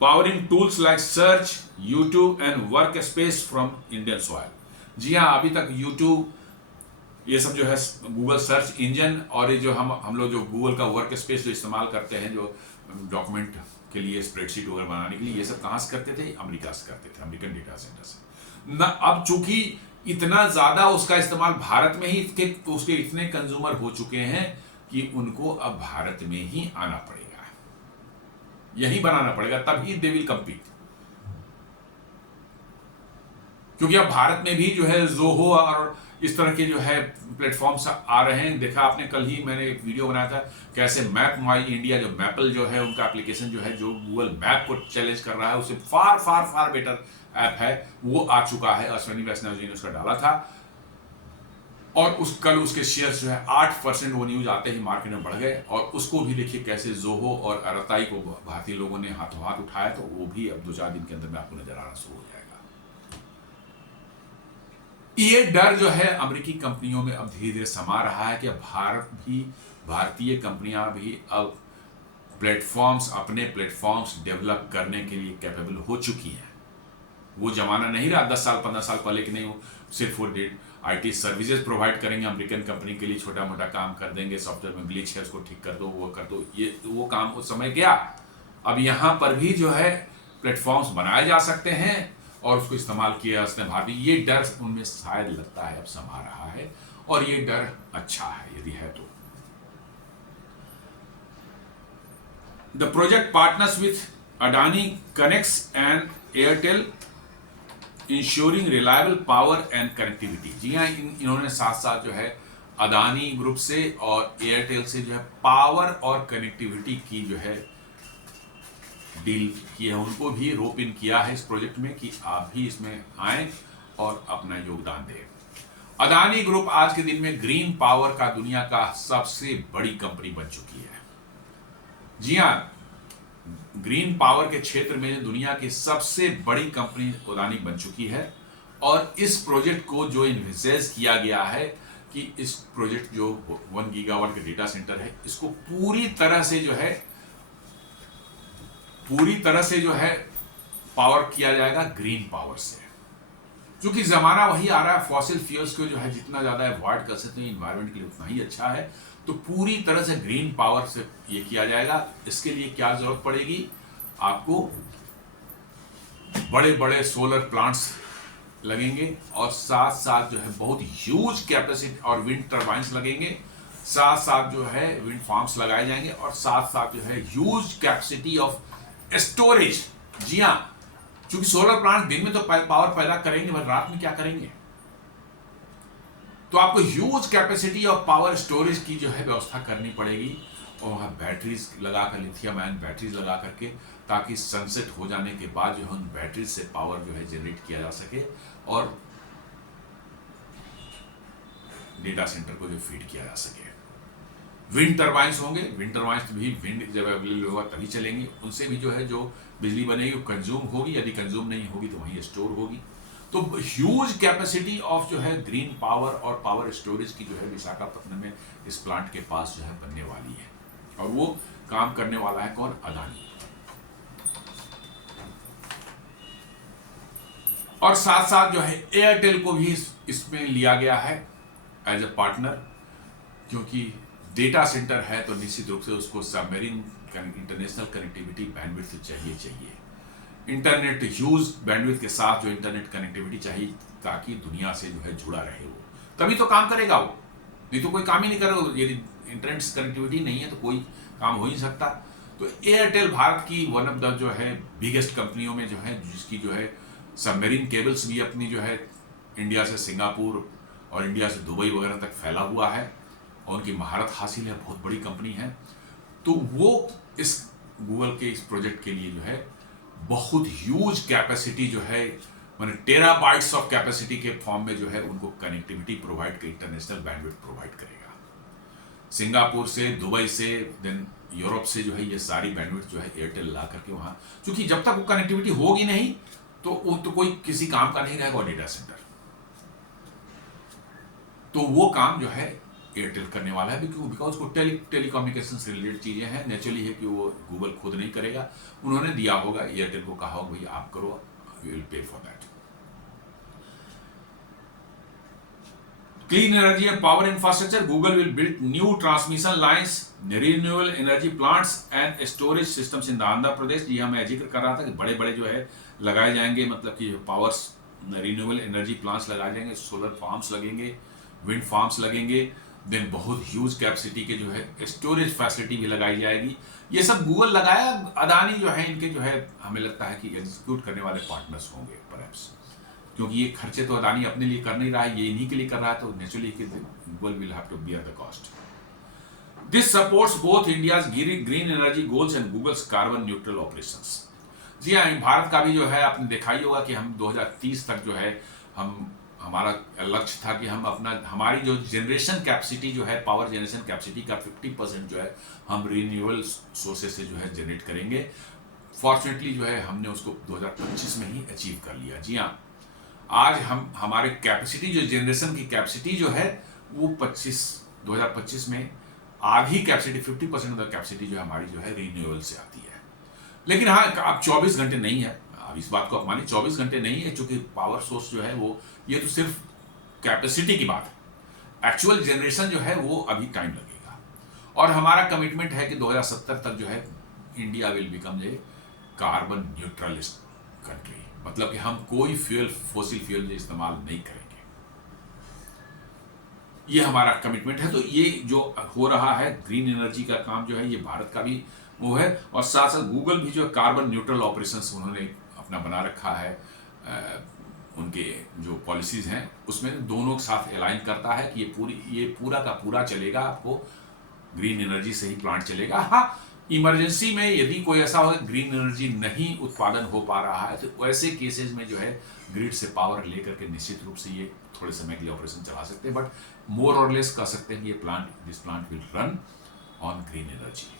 Powering tools like search, YouTube and workspace from Indian soil. जी हाँ, अभी तक यूट्यूब ये सब जो है गूगल सर्च इंजन, और ये जो हम लोग जो गूगल का वर्क स्पेस जो इस्तेमाल करते हैं, जो डॉक्यूमेंट के लिए, स्प्रेडशीट वगैरह बनाने के लिए, ये सब कहाँ से करते थे? अमेरिका से करते थे, अमेरिकन डेटा सेंटर से ना। अब चूंकि इतना ज्यादा उसका इस्तेमाल भारत में ही उसके इतने कंज्यूमर हो चुके हैं कि उनको अब भारत में ही आना पड़ेगा, यही बनाना पड़ेगा, तभी दे विल कम्पीट। क्योंकि अब भारत में भी जो है ज़ोहो और इस तरह के जो है प्लेटफॉर्म्स आ रहे हैं। देखा आपने, कल ही मैंने एक वीडियो बनाया था कैसे मैप माई इंडिया, जो मैपल जो है उनका एप्लीकेशन जो है, जो गूगल मैप को चैलेंज कर रहा है, उससे फार फार फार बेटर ऐप है, वो आ चुका है। अश्विनी वैष्णव जी ने उसका डाला था, और कल उसके शेयर्स जो है 8% वो न्यूज आते ही मार्केट में बढ़ गए। और उसको भी देखिए कैसे ज़ोहो और अरताई को भारतीय लोगों ने हाथों हाथ उठाया, तो वो भी अब 2-4 दिन के अंदर में आपको नजर आना शुरू हो जाएगा। ये डर जो है अमेरिकी कंपनियों में अब धीरे धीरे समा रहा है कि भारतीय कंपनियां भी अब अपने प्लेटफॉर्म्स डेवलप करने के लिए कैपेबल हो चुकी हैं। वो जमाना नहीं रहा 10 साल 15 साल पहले कि नहीं वो सिर्फ वो आईटी सर्विसेज प्रोवाइड करेंगे अमेरिकन कंपनी के लिए, छोटा मोटा काम कर देंगे, सॉफ्टवेयर में ग्लिच है उसको ठीक कर दो, वो कर दो, वो काम उस समय गया। अब यहाँ पर भी जो है प्लेटफॉर्म्स बनाए जा सकते हैं और उसको इस्तेमाल किया उसने भारतीय, ये डर उनमें शायद लगता है अब समा रहा है, और ये डर अच्छा है यदि है तो। The project partners with Adani connects and Airtel ensuring reliable power and connectivity. जी हाँ, इन्होंने साथ साथ जो है अदानी ग्रुप से और एयरटेल से जो है पावर और कनेक्टिविटी की जो है डील की है, उनको भी रोप इन किया है इस प्रोजेक्ट में कि आप भी इसमें आए और अपना योगदान दें। अदानी ग्रुप आज के दिन में ग्रीन पावर का दुनिया का सबसे बड़ी कंपनी बन चुकी है। जी हाँ, ग्रीन पावर के क्षेत्र में दुनिया की सबसे बड़ी कंपनी अदानी बन चुकी है, और इस प्रोजेक्ट को जो इन्वेस्ट किया गया है कि इस प्रोजेक्ट जो 1 गीगावाट का डेटा सेंटर है, इसको पूरी तरह से जो है पावर किया जाएगा ग्रीन पावर से। क्योंकि जमाना वही आ रहा है, फॉसिल फ्यूल्स को जो है जितना ज्यादा अवॉइड कर सकते हैं एनवायरनमेंट के लिए उतना ही अच्छा है, तो पूरी तरह से ग्रीन पावर से ये किया जाएगा। इसके लिए क्या जरूरत पड़ेगी? आपको बड़े बड़े सोलर प्लांट्स लगेंगे, और साथ साथ जो है बहुत ह्यूज कैपेसिटी और विंड टर्बाइंस लगेंगे, साथ साथ जो है विंड फार्म्स लगाए जाएंगे, और साथ साथ जो है ह्यूज कैपेसिटी ऑफ स्टोरेज। जी हाँ, क्योंकि सोलर प्लांट दिन में तो पावर पैदा करेंगे, पर रात में क्या करेंगे? तो आपको huge capacity of power storage की जो है व्यवस्था करनी पड़ेगी, और वहाँ बैटरीज लगाकर, लिथियम आयन बैटरीज लगा करके, ताकि सनसेट हो जाने के बाद जो है उन बैटरीज से पावर जो है जनरेट किया जा सके और डेटा सेंटर को जो फीड किया जा सके। विंड टर्बाइंस होंगे, विंड टर्बाइंस भी विंड जब अवेलेबल होगा तभी चलेंगे, उनसे भी जो है जो बिजली बनेगी वो कंज्यूम होगी, यदि कंज्यूम नहीं होगी तो वहीं स्टोर होगी। तो ह्यूज कैपेसिटी ऑफ जो है ग्रीन पावर और पावर स्टोरेज की जो है विशाखापट्टनम में इस प्लांट के पास जो है बनने वाली है, और वो काम करने वाला है कौन? अदानी। और साथ साथ जो है एयरटेल को भी इसमें लिया गया है एज ए पार्टनर। क्योंकि डेटा सेंटर है तो निश्चित रूप से उसको सबमेरीन इंटरनेशनल कनेक्टिविटी बैंडविड्थ चाहिए। इंटरनेट ह्यूज बैंडविड्थ के साथ जो इंटरनेट कनेक्टिविटी चाहिए ताकि दुनिया से जो है जुड़ा रहे वो, तभी तो काम करेगा वो, नहीं तो कोई काम ही नहीं करेगा। यदि इंटरनेट कनेक्टिविटी नहीं है तो कोई काम हो ही नहीं सकता। तो एयरटेल भारत की वन ऑफ द जो है बिगेस्ट कंपनियों में जो है, जिसकी जो है सबमेरीन केबल्स भी अपनी जो है इंडिया से सिंगापुर और इंडिया से दुबई वगैरह तक फैला हुआ है और उनकी महारत हासिल है, बहुत बड़ी कंपनी है। तो वो इस गूगल के इस प्रोजेक्ट के लिए जो है बहुत ह्यूज कैपेसिटी जो है, माने टेराबाइट्स ऑफ कैपेसिटी के फॉर्म में जो है उनको कनेक्टिविटी प्रोवाइड कर इंटरनेशनल बैंडविड्थ प्रोवाइड करेगा। सिंगापुर से, दुबई से, देन यूरोप से जो है ये सारी बैंडविड्थ जो है एयरटेल ला करके वहां, क्योंकि जब तक वो कनेक्टिविटी होगी नहीं तो वो तो कोई किसी काम का नहीं रहेगा डेटा सेंटर। तो वो काम जो है एयरटेल करने वाला है, बिकॉज उसको टेलीकम्युनिकेशन से रिलेटेड चीजें हैं, नेचुरली है कि वो गूगल खुद नहीं करेगा, उन्होंने दिया होगा, एयरटेल को कहा होगा भैया आप करो, we will pay for that. Clean energy and power infrastructure. Google will build new transmission lines, renewable energy plants and storage systems in Andhra Pradesh. जी हाँ, मैं जिक्र कर रहा था कि बड़े बड़े जो है लगाए जाएंगे, मतलब कि पावर्स रिन्यूएबल एनर्जी प्लांट्स लगाए जाएंगे, सोलर फार्म्स लगेंगे, विंड फार्म्स लगेंगे, देन बहुत ह्यूज कैपेसिटी के जो है स्टोरेज फैसिलिटी भी लगाई जाएगी। ये सब गूगल लगाया, अदानी जो है इनके जो है हमें लगता है कि एग्जीक्यूट करने वाले पार्टनर्स होंगे परहैप्स, क्योंकि ये खर्चे तो अदानी अपने लिए कर नहीं रहा है, ये इन्हीं के लिए कर रहा है, तो naturally Google will have to bear the cost. This supports both India's green energy goals and Google's carbon neutral operations. जी हाँ, भारत का भी जो है आपने देखा ही होगा कि हम 2030 तक जो है हमारा लक्ष्य था कि हम हमारी जो जनरेशन कैपेसिटी जो है, पावर जनरेशन कैपेसिटी का 50% जो है हम रिन्यूएबल सोर्सेज से जो है जनरेट करेंगे। फॉर्चुनेटली जो है हमने उसको 2025 में ही अचीव कर लिया। जी हाँ, आज हमारे कैपेसिटी जो जनरेशन की कैपेसिटी जो है वो 2025 में आधी कैपेसिटी 50% ऑफ द कैपेसिटी जो है हमारी जो है रिन्यूएबल से आती है। लेकिन हाँ, अब 24 घंटे नहीं है, अब इस बात को आप मानिए 24 घंटे नहीं है, क्योंकि पावर सोर्स जो है वो, ये तो सिर्फ कैपेसिटी की बात है, एक्चुअल जनरेशन जो है वो अभी टाइम लगेगा। और हमारा कमिटमेंट है कि 2070 तक जो है India will become a carbon neutralist country, मतलब कि हम कोई फॉसिल फ्यूल इस्तेमाल नहीं करेंगे, ये हमारा कमिटमेंट है। तो ये जो हो रहा है ग्रीन एनर्जी का काम जो है, ये भारत का भी वो है, और साथ साथ गूगल भी जो कार्बन न्यूट्रल ऑपरेशंस उन्होंने अपना बना रखा है, उनके जो पॉलिसीज हैं उसमें दोनों के साथ अलाइन करता है कि ये पूरा का पूरा चलेगा, आपको ग्रीन एनर्जी से ही प्लांट चलेगा। हाँ, इमरजेंसी में यदि कोई ऐसा हो ग्रीन एनर्जी नहीं उत्पादन हो पा रहा है तो ऐसे केसेस में जो है ग्रिड से पावर लेकर के निश्चित रूप से ये थोड़े समय के लिए ऑपरेशन चला सकते हैं, बट मोर और लेस कह सकते हैं कि ये this plant will run on green energy.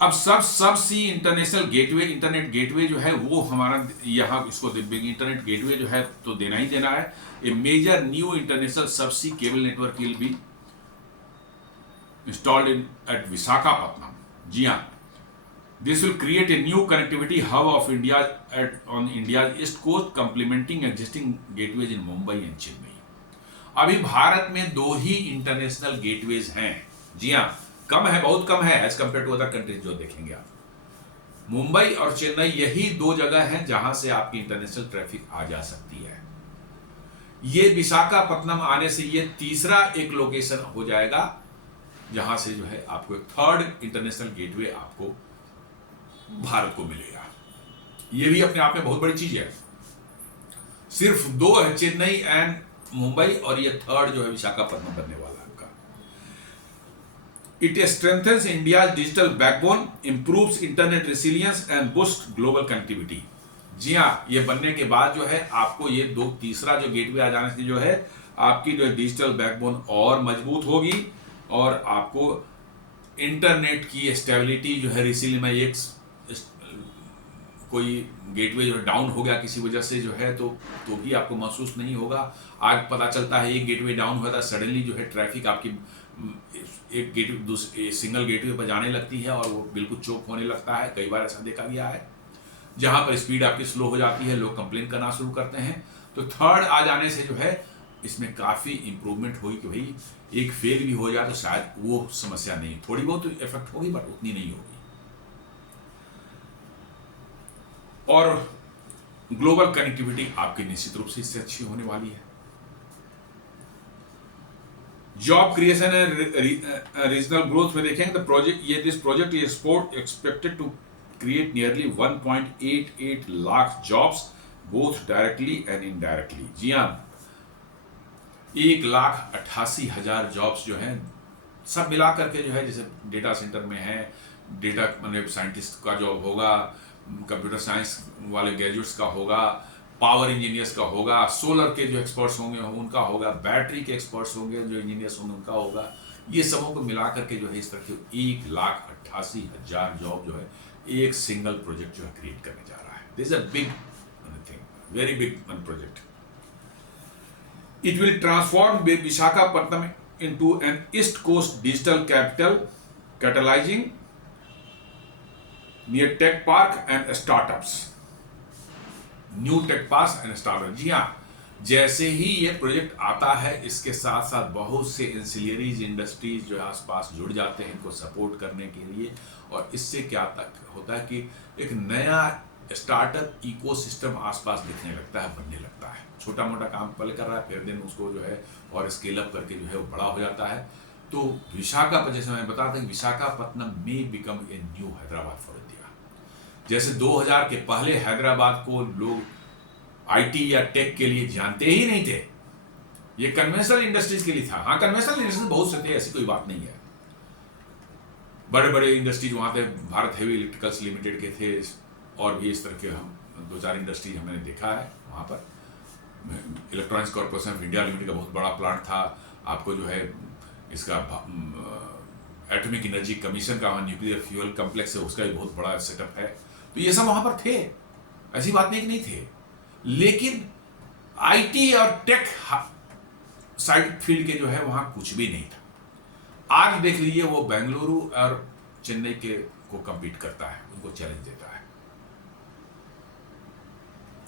अब सब सी इंटरनेशनल गेटवे, इंटरनेट गेटवे जो है वो हमारा यहाँ इसको इंटरनेट गेटवे जो है तो देना ही देना है। A major new international subsea cable network will be installed at Visakhapatnam. जी हाँ, this will create a new connectivity hub of India on India's east coast, complementing existing gateways in Mumbai and Chennai. अभी भारत में 2 ही international gateways हैं। जी हाँ, कम है, बहुत कम है as compare to other countries जो देखेंगे आप। मुंबई और चेन्नई यही 2 जगह हैं जहां से आपकी इंटरनेशनल ट्रैफिक आ जा सकती है। ये विशाखापत्तनम आने से ये तीसरा एक लोकेशन हो जाएगा जहां से जो है आपको एक थर्ड इंटरनेशनल गेटवे आपको भारत को मिलेगा। ये भी अपने आप में बहुत बड़ी चीज है। सिर्फ 2 है, चेन्नई एंड मुंबई, और ये थर्ड जो है विशाखापत्तनम बनने वाला है आपका। It strengthens India digital backbone, improves internet resilience and boost global connectivity. जी हाँ, ये बनने के बाद जो है आपको ये तीसरा जो गेटवे आ जाने से जो है आपकी जो डिजिटल बैकबोन और मजबूत होगी, और आपको इंटरनेट की स्टेबिलिटी जो है रिसील में एक कोई गेटवे जो डाउन हो गया किसी वजह से जो है तो भी आपको महसूस नहीं होगा। आज पता चलता है एक गेटवे डाउन हुआ था, सडनली जो है ट्रैफिक आपकी एक गेटवे दूसरे सिंगल गेटवे पर जाने लगती है और वो बिल्कुल चोक होने लगता है। कई बार ऐसा देखा गया है, जहां पर स्पीड आपकी स्लो हो जाती है, लोग कंप्लेन करना शुरू करते हैं। तो थर्ड आ जाने से जो है इसमें काफ़ी इम्प्रूवमेंट हुई कि भाई एक फेल भी हो जाए तो शायद वो समस्या नहीं, थोड़ी बहुत इफेक्ट होगी बट उतनी नहीं होगी। और ग्लोबल कनेक्टिविटी आपकी निश्चित रूप से इससे अच्छी होने वाली है। Job creation and regional growth में देखेंगे तो this project is expected to create nearly 1.88 lakh jobs both directly and indirectly. जी हाँ, 1,88,000 जॉब्स जो हैं सब मिला करके जो है, जैसे डेटा सेंटर में है, डेटा मतलब साइंटिस्ट का जॉब होगा, कंप्यूटर साइंस वाले ग्रेजुएट्स का होगा, पावर इंजीनियर्स का होगा, सोलर के जो एक्सपर्ट्स होंगे उनका होगा, बैटरी के एक्सपर्ट्स होंगे जो इंजीनियर्स होंगे उनका होगा। ये सबों को मिला करके जो है इस तरह के 1,88,000 जॉब जो है एक सिंगल प्रोजेक्ट जो है क्रिएट करने जा रहा है। This is a big thing, very big project. It will transform Visakhapatnam into an East Coast digital capital, catalyzing near tech park and startups. New tech parks and startups. जी हाँ, जैसे ही ये project आता है इसके साथ साथ बहुत से इंसिलियरीज इंडस्ट्रीज जो है आसपास जुड़ जाते हैं इनको सपोर्ट करने के लिए, और इससे क्या होता है कि एक नया स्टार्टअप इकोसिस्टम आसपास दिखने लगता है, बनने लगता है। छोटा मोटा काम पहले कर रहा है, फिर दिन उसको जो है और स्केल अप करके जो है वो बड़ा हो जाता है। तो विशाखापट्टनम, जैसे मैं बताता हूँ, विशाखापट्टनम में become a new Hyderabad for India. जैसे 2000 के पहले हैदराबाद को लोग आईटी या टेक के लिए जानते ही नहीं थे, ये कन्वेंशनल इंडस्ट्रीज के लिए था। हाँ, कन्वेंशनल इंडस्ट्रीज बहुत से थे, ऐसी कोई बात नहीं है। बड़े बड़े इंडस्ट्रीज वहाँ थे, भारत हेवी इलेक्ट्रिकल्स लिमिटेड के थे, और भी इस तरह के हम 2-4 इंडस्ट्रीज हमने देखा है वहाँ पर। Electronics corporation of India limited का बहुत बड़ा प्लांट था। आपको जो है इसका एटॉमिक एनर्जी कमीशन का न्यूक्लियर फ्यूल कम्प्लेक्स है, उसका भी बहुत बड़ा सेटअप है। तो ये सब वहाँ पर थे, ऐसी बात नहीं कि नहीं थे। लेकिन आईटी और टेक साइड फील्ड के जो है वहाँ कुछ भी नहीं था। आज देख लीजिए वो बेंगलुरु और चेन्नई के को कम्पीट करता है, उनको चैलेंज देता है।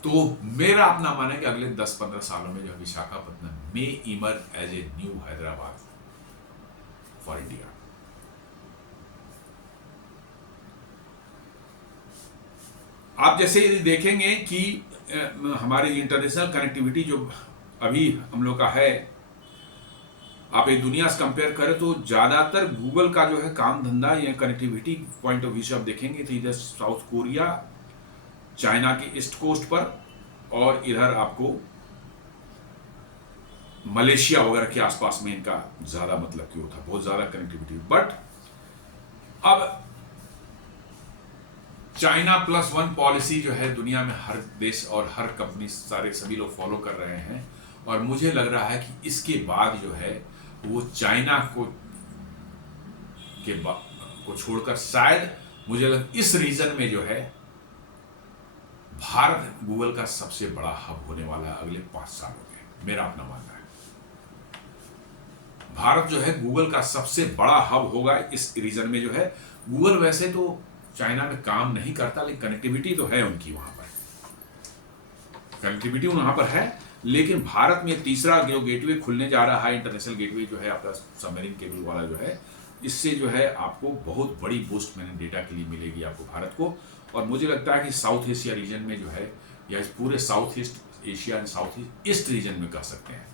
तो मेरा अपना मानना है कि अगले 10-15 सालों में जो विशाखापट्टनम में emerge as a new Hyderabad for India. आप जैसे यदि देखेंगे कि हमारी इंटरनेशनल कनेक्टिविटी जो अभी हम लोग का है, आप एक दुनिया से कंपेयर करें तो ज्यादातर गूगल का जो है काम धंधा या कनेक्टिविटी पॉइंट ऑफ व्यू से आप देखेंगे तो इधर साउथ कोरिया, चाइना के ईस्ट कोस्ट पर, और इधर आपको मलेशिया वगैरह के आसपास में इनका ज्यादा मतलब कि होता, बहुत ज्यादा कनेक्टिविटी। बट अब चाइना +1 पॉलिसी जो है दुनिया में हर देश और हर कंपनी सभी लोग फॉलो कर रहे हैं, और मुझे लग रहा है कि इसके बाद जो है वो चाइना को छोड़कर शायद मुझे इस रीजन में जो है भारत गूगल का सबसे बड़ा हब होने वाला है अगले 5 सालों में। मेरा अपना मानना है भारत जो है गूगल का सबसे बड़ा हब होगा इस रीजन में। जो है गूगल वैसे तो चाइना में काम नहीं करता, लेकिन कनेक्टिविटी तो है उनकी, वहां पर कनेक्टिविटी वहां पर है। लेकिन भारत में तीसरा जो गेटवे खुलने जा रहा है, इंटरनेशनल गेटवे जो है आपका सबमरीन केबल वाला जो है, इससे जो है आपको बहुत बड़ी बूस्ट मैंने डेटा के लिए मिलेगी आपको भारत को। और मुझे लगता है कि साउथ एशिया रीजन में जो है, या इस पूरे south east Asia and south east region में कह सकते हैं,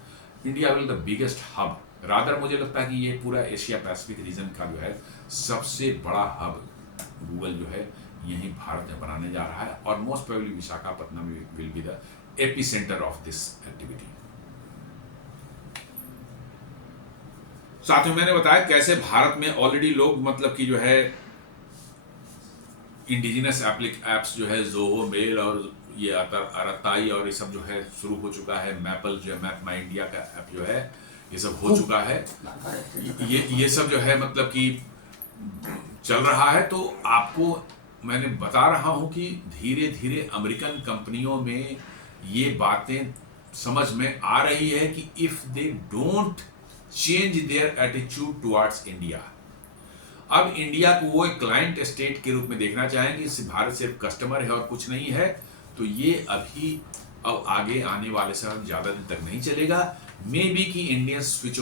India will the biggest hub. Rather मुझे लगता है कि ये पूरा एशिया पैसिफिक रीजन का जो है सबसे बड़ा हब गूगल जो है यही भारत में बनाने जा रहा है, और most probably Visakhapatnam will be the epicentre of this activity. साथ में मैंने बताया कैसे भारत में ऑलरेडी लोग मतलब कि जो है इंडिजिनस एप्स जो है जोहो मेल और ये अरताई और ये सब जो है शुरू हो चुका है। मैपल जो है मैप माई इंडिया का ऐप जो है ये सब हो चुका है। ये सब जो है मतलब कि चल रहा है। तो आपको मैंने बता रहा हूं कि धीरे धीरे अमेरिकन कंपनियों में ये बातें समझ में आ रही है कि if they don't change their attitude towards India, अब इंडिया को वो एक क्लाइंट स्टेट के रूप में देखना चाहेंगे, भारत सिर्फ कस्टमर है और कुछ नहीं है, तो ये अभी अब आगे आने वाले समय ज़्यादा दिन तक नहीं चलेगा। मे बी कि Indians switch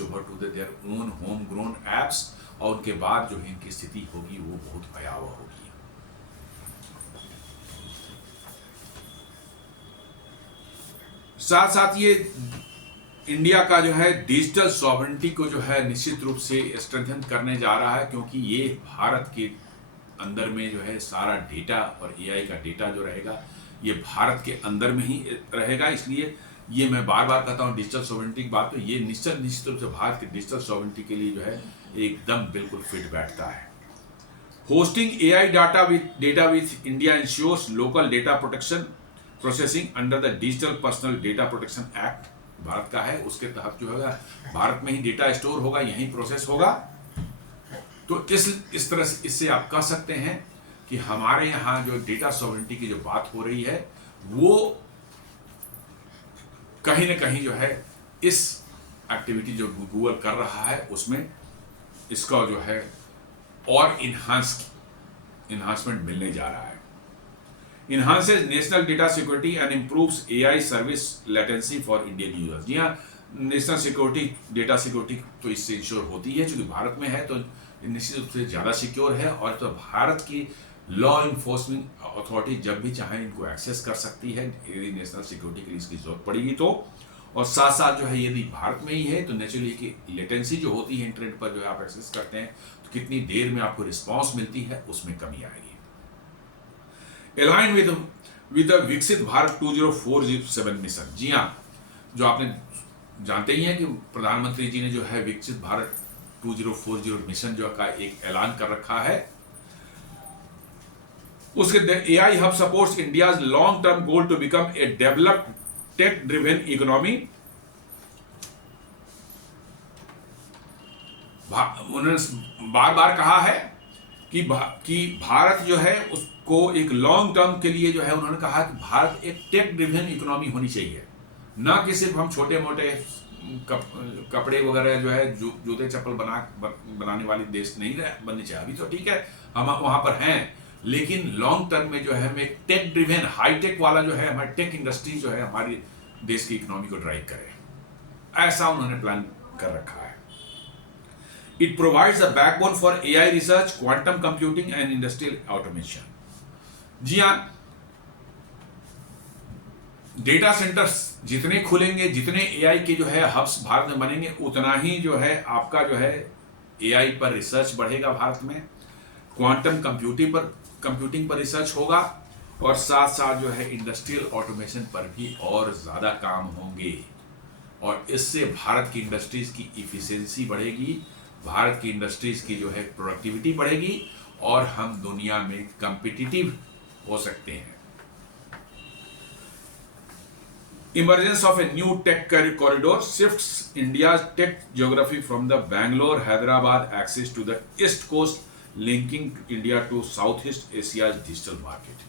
over to their own home grown apps, और उनके बाद जो है इनकी स्थिति होगी वो बहुत भयावह होगी। साथ साथ ये इंडिया का जो है डिजिटल सॉवरेंटी को जो है निश्चित रूप से स्ट्रेंथन करने जा रहा है, क्योंकि ये भारत के अंदर में जो है सारा डेटा और एआई का डेटा जो रहेगा ये भारत के अंदर में ही रहेगा। इसलिए ये मैं बार बार कहता हूँ डिजिटल सॉवरेंटी की बात, तो ये निश्चित रूप से भारत के डिजिटल सॉवरेंटी के लिए जो है एकदम बिल्कुल फिट बैठता है। Hosting AI data with India ensures local data protection processing under the digital personal data protection act Bharat का है, उसके तहत जो होगा भारत में ही डेटा स्टोर होगा, यहीं प्रोसेस होगा। तो इस तरह से इससे आप कह सकते हैं कि हमारे यहाँ जो डेटा सॉवरेंटी की जो बात हो रही है वो कहीं ना कहीं जो है इस एक्टिविटी जो गूगल कर रहा है उसमें इसका जो है और इन्हांसमेंट मिलने जा रहा है। Enhances national data security and improves AI service latency for Indian users। जी हाँ, नेशनल सिक्योरिटी डेटा सिक्योरिटी तो इससे इंश्योर होती है, क्योंकि भारत में है तो निश्चित रूप से ज़्यादा सिक्योर है, और तो भारत की लॉ इन्फोर्समेंट अथॉरिटी जब भी चाहे इनको एक्सेस कर सकती है यदि नेशनल सिक्योरिटी के लिए इसकी जरूरत पड़ेगी तो। और साथ साथ जो है यदि भारत में ही है तो नेचुरली की लेटेंसी जो होती है इंटरनेट पर जो है आप एक्सेस करते हैं तो कितनी देर में आपको रिस्पॉन्स मिलती है उसमें कमी आएगी। अलाइन विद द विकसित भारत 2047 मिशन। जी हाँ, जो आपने जानते ही हैं कि प्रधानमंत्री जी ने जो है विकसित भारत 2040 मिशन जो का एक ऐलान कर रखा है। उसके AI hub supports India's long term goal to become a developed tech driven economy. उन्होंने बार बार कहा है कि भारत जो है उसको एक लॉन्ग टर्म के लिए जो है उन्होंने कहा कि भारत एक टेक ड्रिवन इकोनॉमी होनी चाहिए, ना कि सिर्फ हम छोटे मोटे कपड़े वगैरह जो है जूते चप्पल बनाने वाली देश नहीं बननी चाहिए। अभी तो ठीक है हम वहां पर हैं, लेकिन लॉन्ग टर्म में जो है हमें एक टेक ड्रिवन हाईटेक वाला जो है हमारी टेक इंडस्ट्री जो है हमारी देश की इकोनॉमी को ड्राइव करे, ऐसा उन्होंने प्लान कर रखा है। It provides a backbone for AI research, quantum computing and industrial automation। जी हाँ, डेटा सेंटर्स जितने खुलेंगे, जितने एआई के जो है हब्स भारत में बनेंगे, उतना ही जो है आपका जो है एआई पर रिसर्च बढ़ेगा भारत में, क्वांटम कंप्यूटिंग पर रिसर्च होगा, और साथ साथ जो है इंडस्ट्रियल ऑटोमेशन पर भी और ज़्यादा काम होंगे, और इससे भारत की इंडस्ट्रीज की इफिशिएंसी बढ़ेगी, भारत की इंडस्ट्रीज की जो है प्रोडक्टिविटी बढ़ेगी, और हम दुनिया में कंपिटिटिव हो सकते हैं। Emergence of a new tech corridor shifts India's tech geography from the Bangalore-Hyderabad axis to the East Coast, linking India to Southeast Asia's digital market।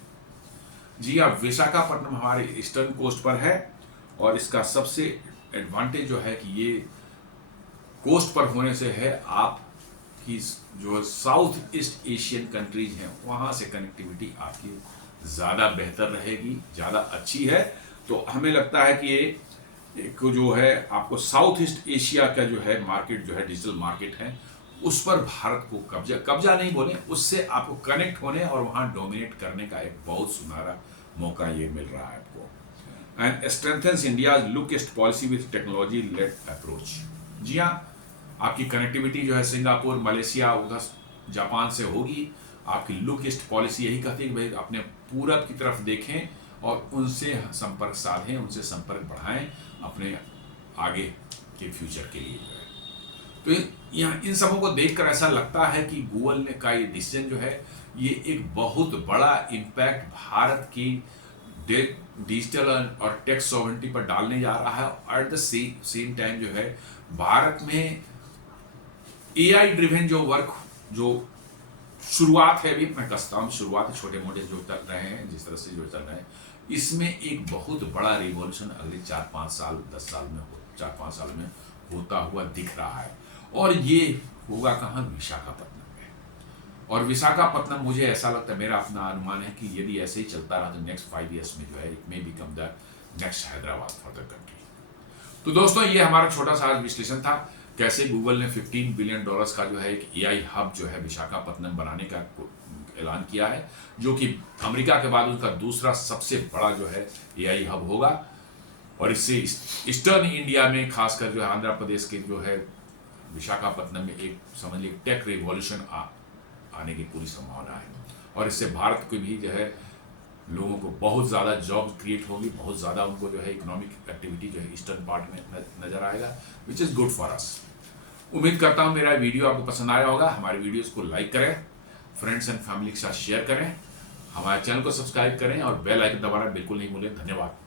जी हाँ, विशाखापट्टनम हमारे ईस्टर्न कोस्ट पर है, और इसका सबसे एडवांटेज जो है कि ये कोस्ट पर होने से है आपकी जो साउथ ईस्ट एशियन कंट्रीज हैं वहाँ से कनेक्टिविटी आपकी ज़्यादा बेहतर रहेगी, ज़्यादा अच्छी है। तो हमें लगता है कि ये जो है आपको साउथ ईस्ट एशिया का जो है मार्केट जो है डिजिटल मार्केट है उस पर भारत को कब्जा नहीं बोले, उससे आपको कनेक्ट होने और वहाँ डोमिनेट करने का एक बहुत सुनहरा मौका ये मिल रहा है आपको। And strengthens India's look east policy with technology led approach. जी हाँ, आपकी कनेक्टिविटी जो है सिंगापुर, मलेशिया, उधर जापान से होगी। आपकी लुक ईस्ट पॉलिसी यही कहती है कि भाई अपने पूरब की तरफ देखें और उनसे संपर्क साधें, उनसे संपर्क बढ़ाएं अपने आगे के फ्यूचर के लिए जो है। तो यहाँ इन सबों को देखकर ऐसा लगता है कि गूगल ने का ये डिसीजन जो है ये एक बहुत बड़ा इम्पैक्ट भारत की डिजिटल और टेक सॉवरेंटी पर डालने जा रहा है। एट द सेम टाइम जो है भारत में एआई ड्रिवन जो वर्क जो शुरुआत है, अभी मैं कहता हूँ शुरुआत है, छोटे मोटे जो चल रहे हैं जिस तरह से जो चल रहे हैं, इसमें एक बहुत बड़ा रिवॉल्यूशन अगले 4-5 साल 10 साल में 4-5 साल में होता हुआ दिख रहा है। और ये होगा कहाँ? विशाखापट्टनम में। और विशाखापट्टनम मुझे ऐसा लगता है, मेरा अपना अनुमान है कि यदि ऐसे ही चलता रहा तो नेक्स्ट 5 ईयर्स में जो है it may become the next Hyderabad for the country. तो दोस्तों ये हमारा छोटा सा आज विश्लेषण था, कैसे गूगल ने $15 बिलियन का जो है एक एआई हब जो है विशाखापत्तनम बनाने का ऐलान किया है, जो कि अमेरिका के बाद उनका दूसरा सबसे बड़ा जो है एआई हब होगा। और इससे ईस्टर्न इंडिया में खासकर जो है आंध्र प्रदेश के जो है विशाखापत्तनम में एक समझ लीजिए टेक रिवॉल्यूशन आने की पूरी संभावना है। और इससे भारत को भी जो है लोगों को बहुत ज़्यादा जॉब क्रिएट होगी, बहुत ज़्यादा उनको जो है इकोनॉमिक एक्टिविटी जो है ईस्टर्न पार्ट में नज़र आएगा, which is good for us. उम्मीद करता हूँ मेरा वीडियो आपको पसंद आया होगा। हमारे वीडियोस को लाइक करें, फ्रेंड्स एंड फैमिली के साथ शेयर करें, हमारे चैनल को सब्सक्राइब करें और बेल आइकन दबाना बिल्कुल नहीं भूलें। धन्यवाद।